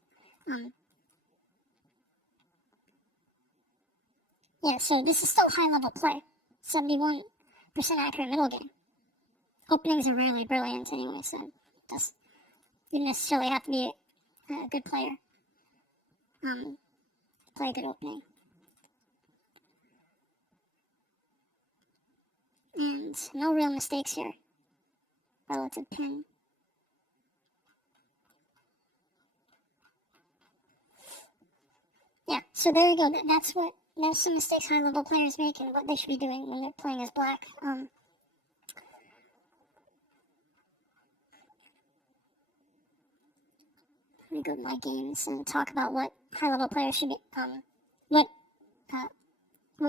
Yeah, so this is still high level play. 71% accurate middle game. Openings are rarely brilliant anyway, so you necessarily have to be a good player. Play a good opening. And no real mistakes here. Relative pin. Yeah, so there you go. There's some mistakes high level players make and what they should be doing when they're playing as black. Let me go to my games and talk about what high level players should be, what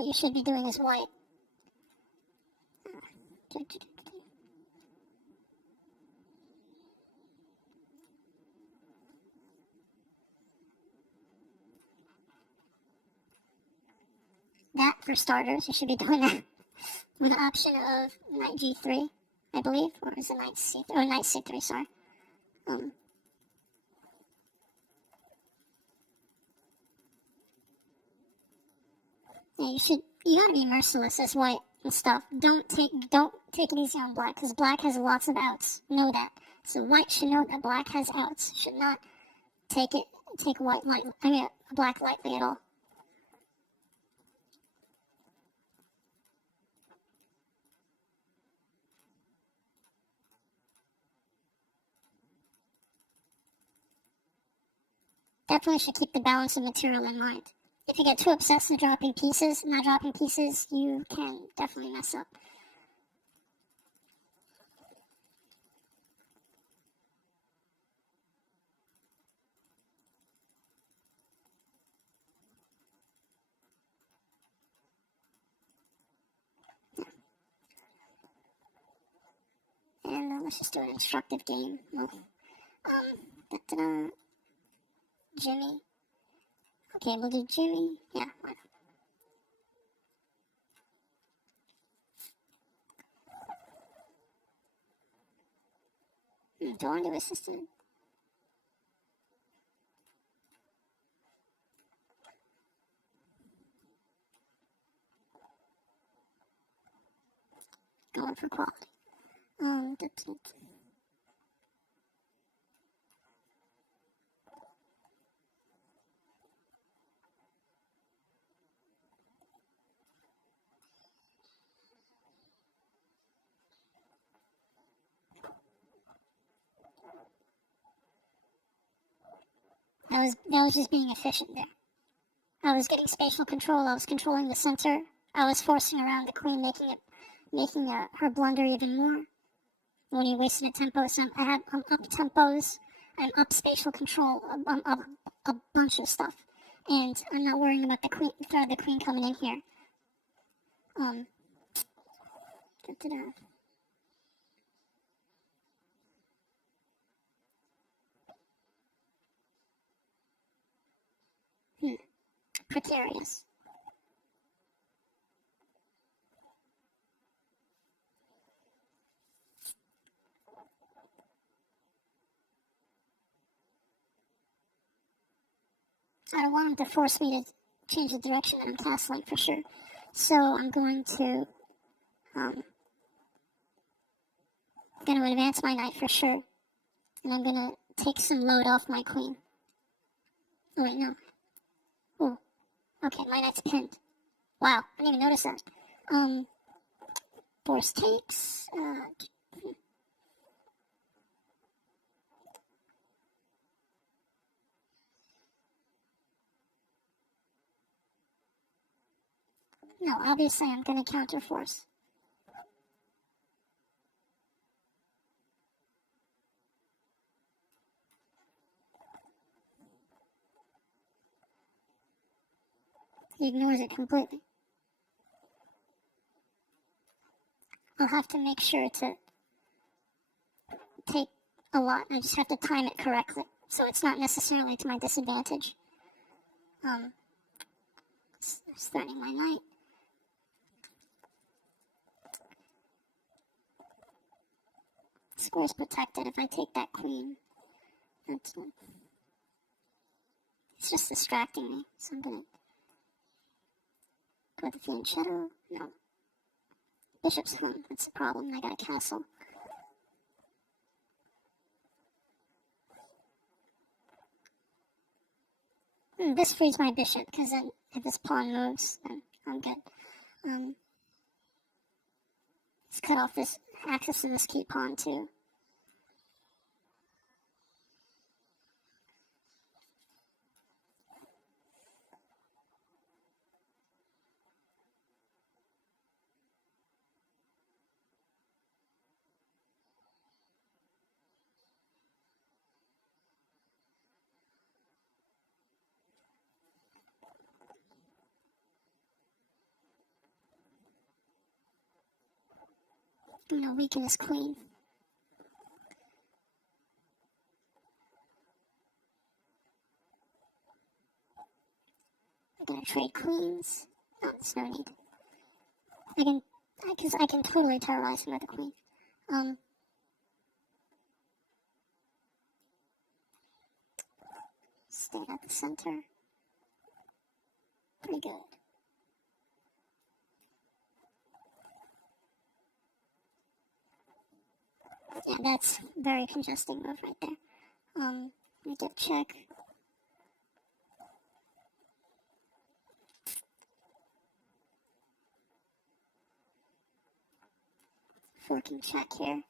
you should be doing as white. That, for starters, you should be doing that with the option of knight g3 I believe, or is it knight c3? Oh, knight c3, sorry. Yeah, you gotta be merciless as white and stuff. Don't take it easy on black, because black has lots of outs. Know that. So white should know that black has outs. Should not take white lightly. I mean, black lightly at all. Definitely should keep the balance of material in mind. If you get too obsessed with dropping pieces, not dropping pieces, you can definitely mess up. And let's just do an instructive game. Well, Jimmy. Okay, we'll do Jimmy. Yeah, why not? Do I want to do assistant? Going for quality. That was just being efficient there. I was getting spatial control. I was controlling the center. I was forcing around the queen, making her blunder even more. When you wasted a tempo, so I had up tempos and up spatial control, a bunch of stuff, and I'm not worrying about the queen coming in here. Precarious. I don't want him to force me to change the direction that I'm castling for sure. So I'm going to advance my knight for sure, and I'm gonna take some load off my queen. Oh wait, no. Oh, okay, my knight's pinned. Wow, I didn't even notice that. Force takes. No, obviously I'm gonna counterforce. He ignores it completely. I'll have to make sure to take a lot. I just have to time it correctly, so it's not necessarily to my disadvantage. Starting my knight. Square's protected if I take that queen. It's just distracting me, so I'm gonna go with the fianchetto. No. Bishop's home, that's the problem. I got a castle. This frees my bishop, because then if this pawn moves, then I'm good. Let's cut off this access to this key pawn too. I'm gonna weaken this queen. I'm gonna trade queens. No, there's no need. I can totally terrorize him with a queen. Stay at the center. Pretty good. Yeah, that's very congesting move right there. We did check. Forking check here.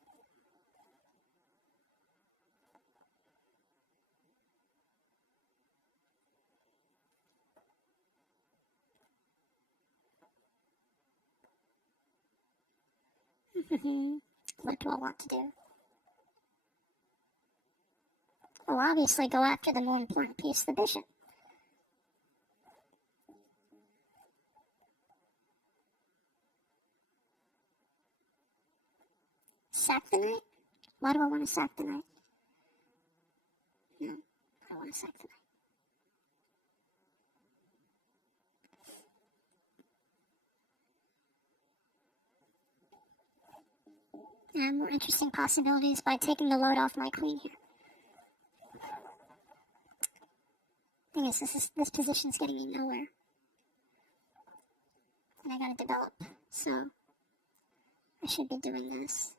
What do I want to do? Well, obviously go after the more important piece, the bishop. Sack the knight? Why do I want to sack the knight? No, I don't want to sack the knight. More interesting possibilities by taking the load off my queen here. Thing is, this position's getting me nowhere. And I gotta develop, so I should be doing this.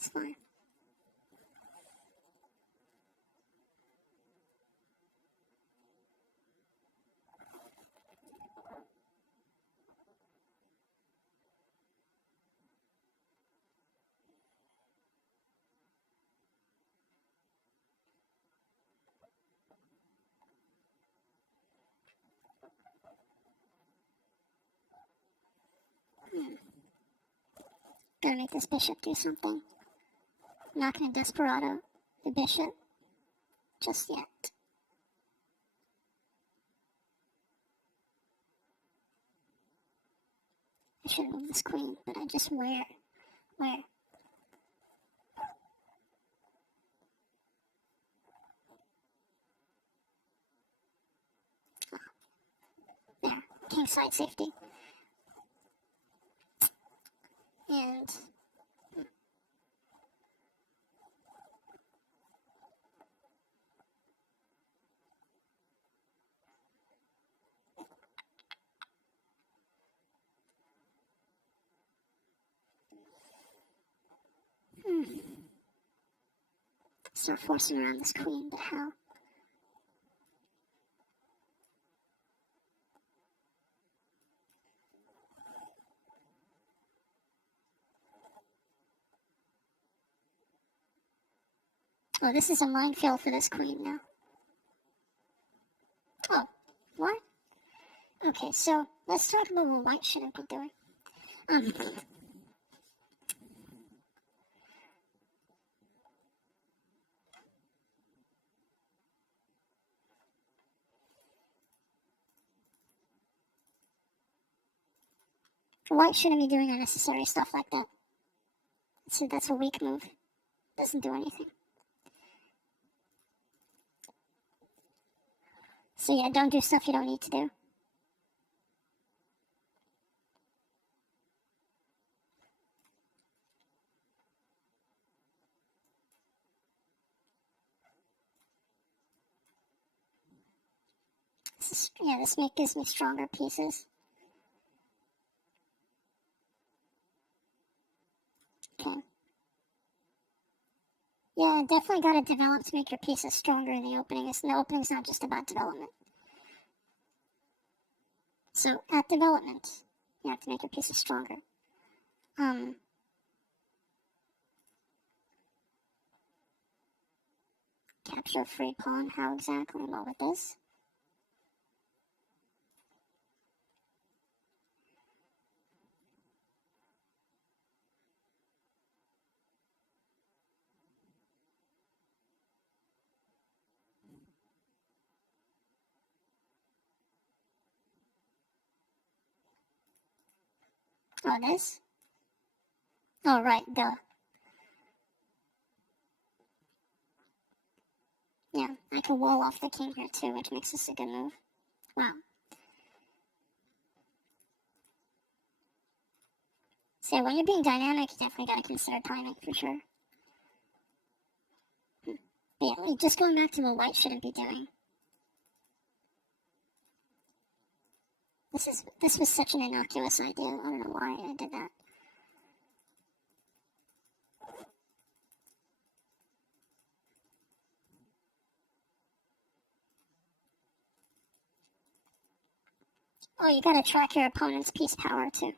It's fine. Gotta make this bishop do something. I'm not gonna desperado the bishop just yet. I should move this queen, but I just where? There, king side safety. And start forcing around this queen to hell. Oh, this is a minefield for this queen now. Oh, what? Okay, so let's talk about what white shouldn't be doing. White shouldn't be doing unnecessary stuff like that. So that's a weak move. Doesn't do anything. So yeah, don't do stuff you don't need to do. This gives me stronger pieces. Okay. Yeah, definitely got to develop to make your pieces stronger in the opening. The opening's not just about development. So at development, you have to make your pieces stronger. Capture a free pawn. How exactly? Well, with this. Oh, this? Oh, right, duh. Yeah, I could wall off the king here too, which makes this a good move. Wow. So yeah, when you're being dynamic, you definitely gotta consider timing for sure. But yeah, just going back to what white shouldn't be doing. This was such an innocuous idea. I don't know why I did that. Oh, you gotta track your opponent's piece power too.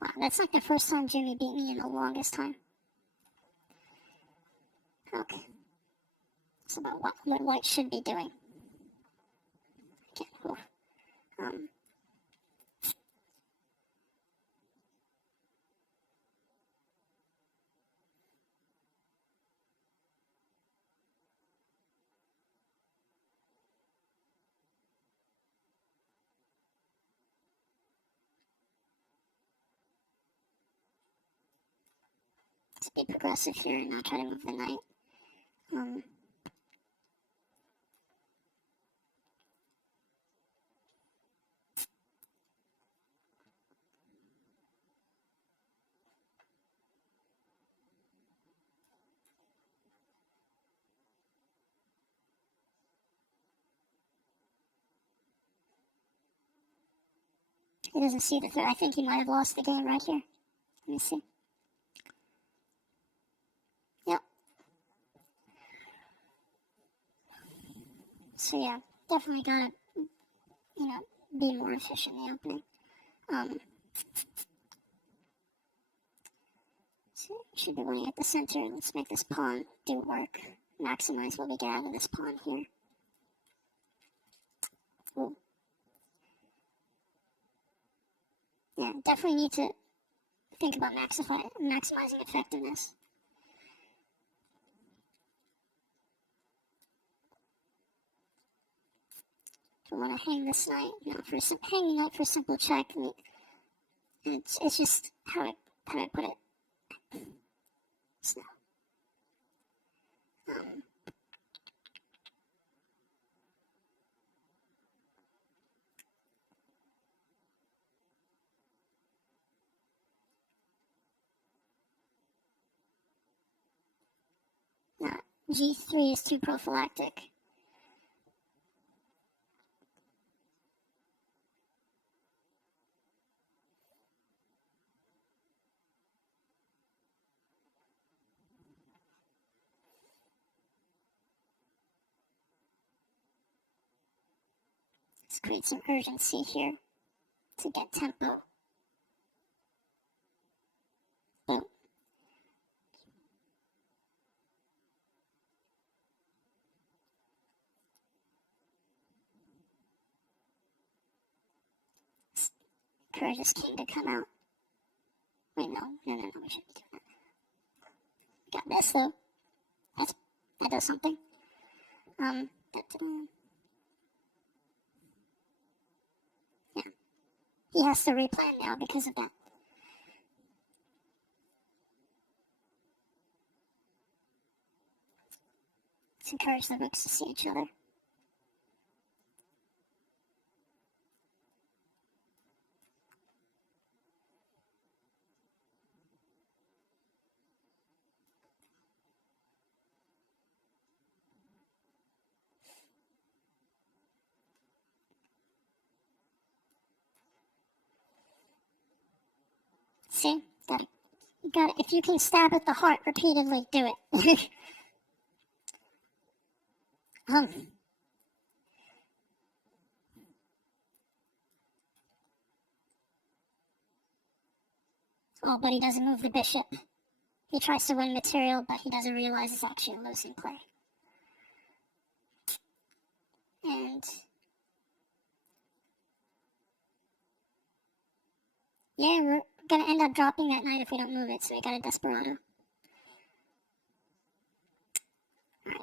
Wow, that's like the first time Jimmy beat me in the longest time. Okay. It's about what white should be doing. Again, to be progressive here and not try to move the knight. He doesn't see the threat. I think he might have lost the game right here. Let me see. Yep. So yeah, definitely gotta, be more efficient in the opening. So should be running at the center. Let's make this pawn do work. Maximize what we get out of this pawn here. Ooh. Yeah, definitely need to think about maximizing effectiveness. Do I want to hang this knight? No, hanging knight for simple check. It's just how I put it. So, G3 is too prophylactic. Let's create some urgency here to get tempo. Boom. Encourage this king to come out. Wait, no, we shouldn't do that. Got this though. That does something. Yeah. He has to replan now because of that. Let's encourage the rooks to see each other. See? You got it. If you can stab at the heart repeatedly, do it. Oh, but he doesn't move the bishop. He tries to win material, but he doesn't realize it's actually a losing play. And yeah, we're gonna end up dropping that knight if we don't move it, so we got a desperado. Alright.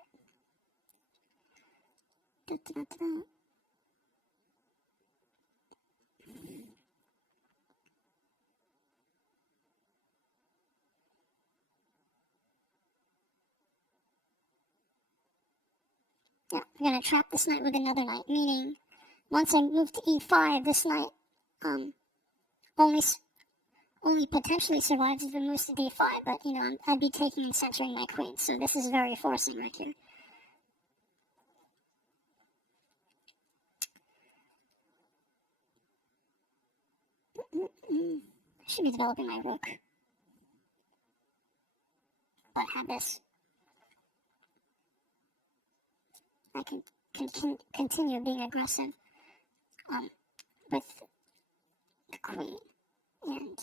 Yeah, I'm gonna trap this knight with another knight, meaning once I move to e5, this knight only only potentially survives if it moves to d5, but you know, I'd be taking and centering my queen, so this is very forcing right here. I should be developing my rook, but have this. I can continue being aggressive with the queen, and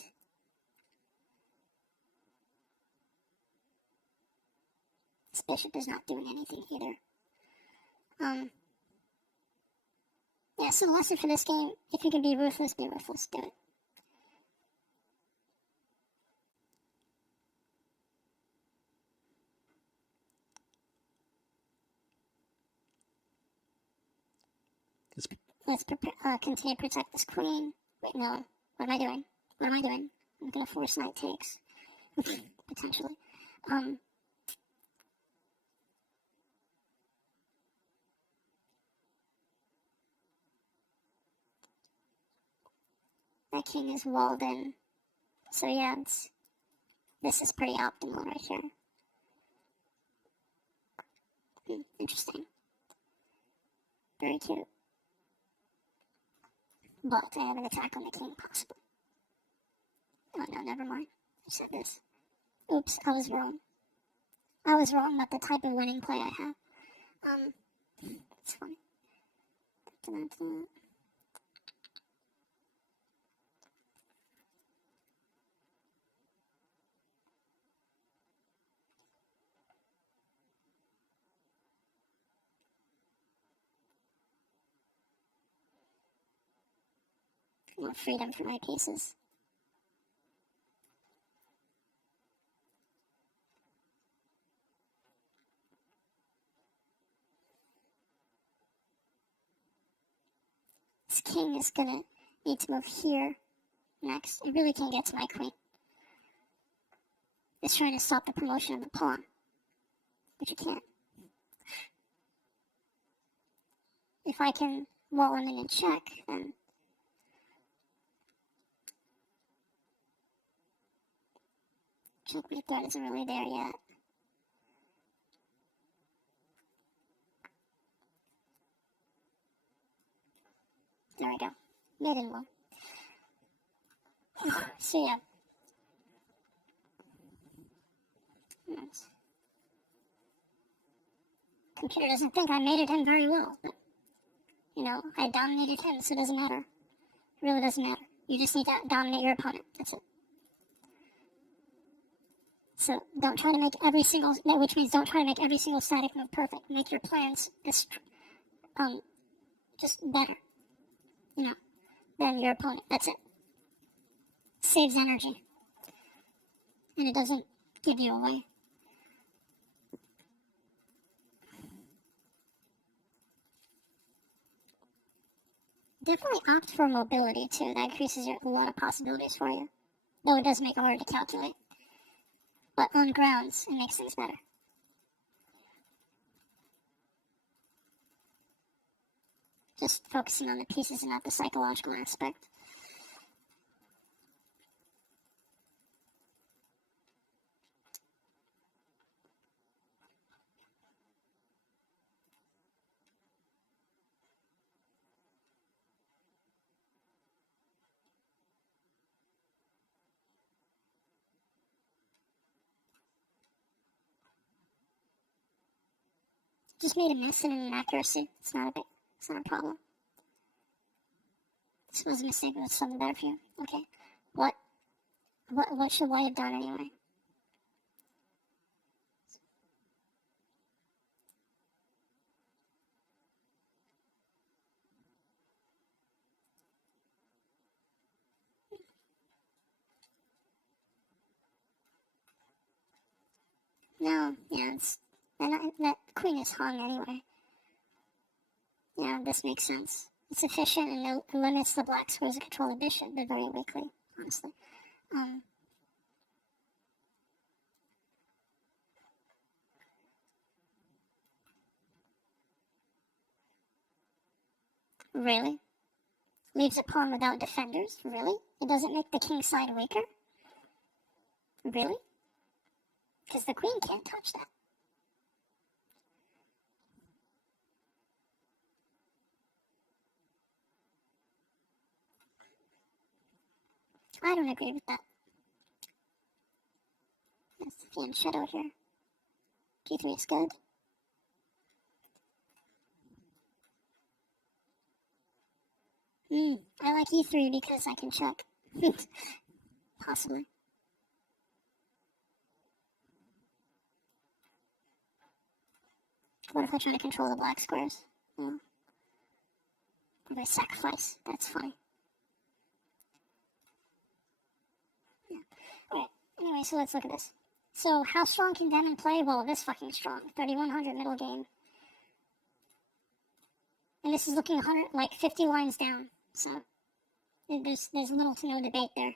this bishop is not doing anything either. Yeah, so the lesson for this game, if you can be ruthless, do it. Let's continue to protect this queen. Wait, no. What am I doing? I'm gonna force knight takes. Potentially. That king is walled in. So yeah, this is pretty optimal right here. Interesting. Very cute. But I have an attack on the king, possibly. Oh no, never mind. I said this. Oops, I was wrong. I was wrong about the type of winning play I have. It's funny. More freedom for my pieces. This king is gonna need to move here next. It really can't get to my queen. It's trying to stop the promotion of the pawn, but you can't. If I can wall him in and check, then checkmate threat isn't really there yet. There we go. Made in one. So yeah. Computer doesn't think I mated him very well, but you know, I dominated him, so it doesn't matter. It really doesn't matter. You just need to dominate your opponent. That's it. So don't try to make every single, which means don't try to make every single static move perfect. Make your plans just better, you know, than your opponent. That's it. Saves energy, and it doesn't give you away. Definitely opt for mobility too. That increases a lot of possibilities for you, though it does make it hard to calculate. But on grounds, it makes things better. Just focusing on the pieces and not the psychological aspect. Just made a mess and an inaccuracy. It's not a problem. This was a mistake, but it's something better for you. Okay. What should I have done anyway? No, yeah, that queen is hung anyway. Yeah, this makes sense. It's efficient and it limits the black squares that control the bishop, but very weakly, honestly. Really? Leaves a pawn without defenders? Really? It doesn't make the king side weaker? Really? Because the queen can't touch that. I don't agree with that. Yes, Fian Shadow here. G3 is good. I like E3 because I can check. Possibly. What if I try to control the black squares? Oh. If I sacrifice, that's funny. Yeah. Alright, anyway, so let's look at this. So, how strong can Demon play? Well, this fucking strong. 3100 middle game. And this is looking 100, like 50 lines down. So, there's little to no debate there.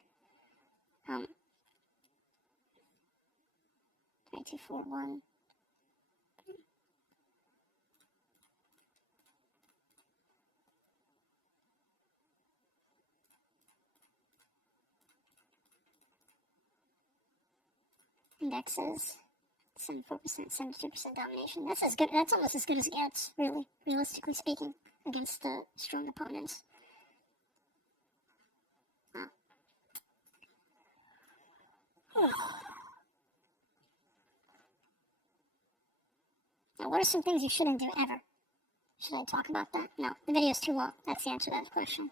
3, 2, 4, 1. Indexes. 74%, 72% domination. That's as good. That's almost as good as it gets, really, realistically speaking, against the strong opponents. Wow. Now, what are some things you shouldn't do ever? Should I talk about that? No, the video's too long. That's the answer to that question.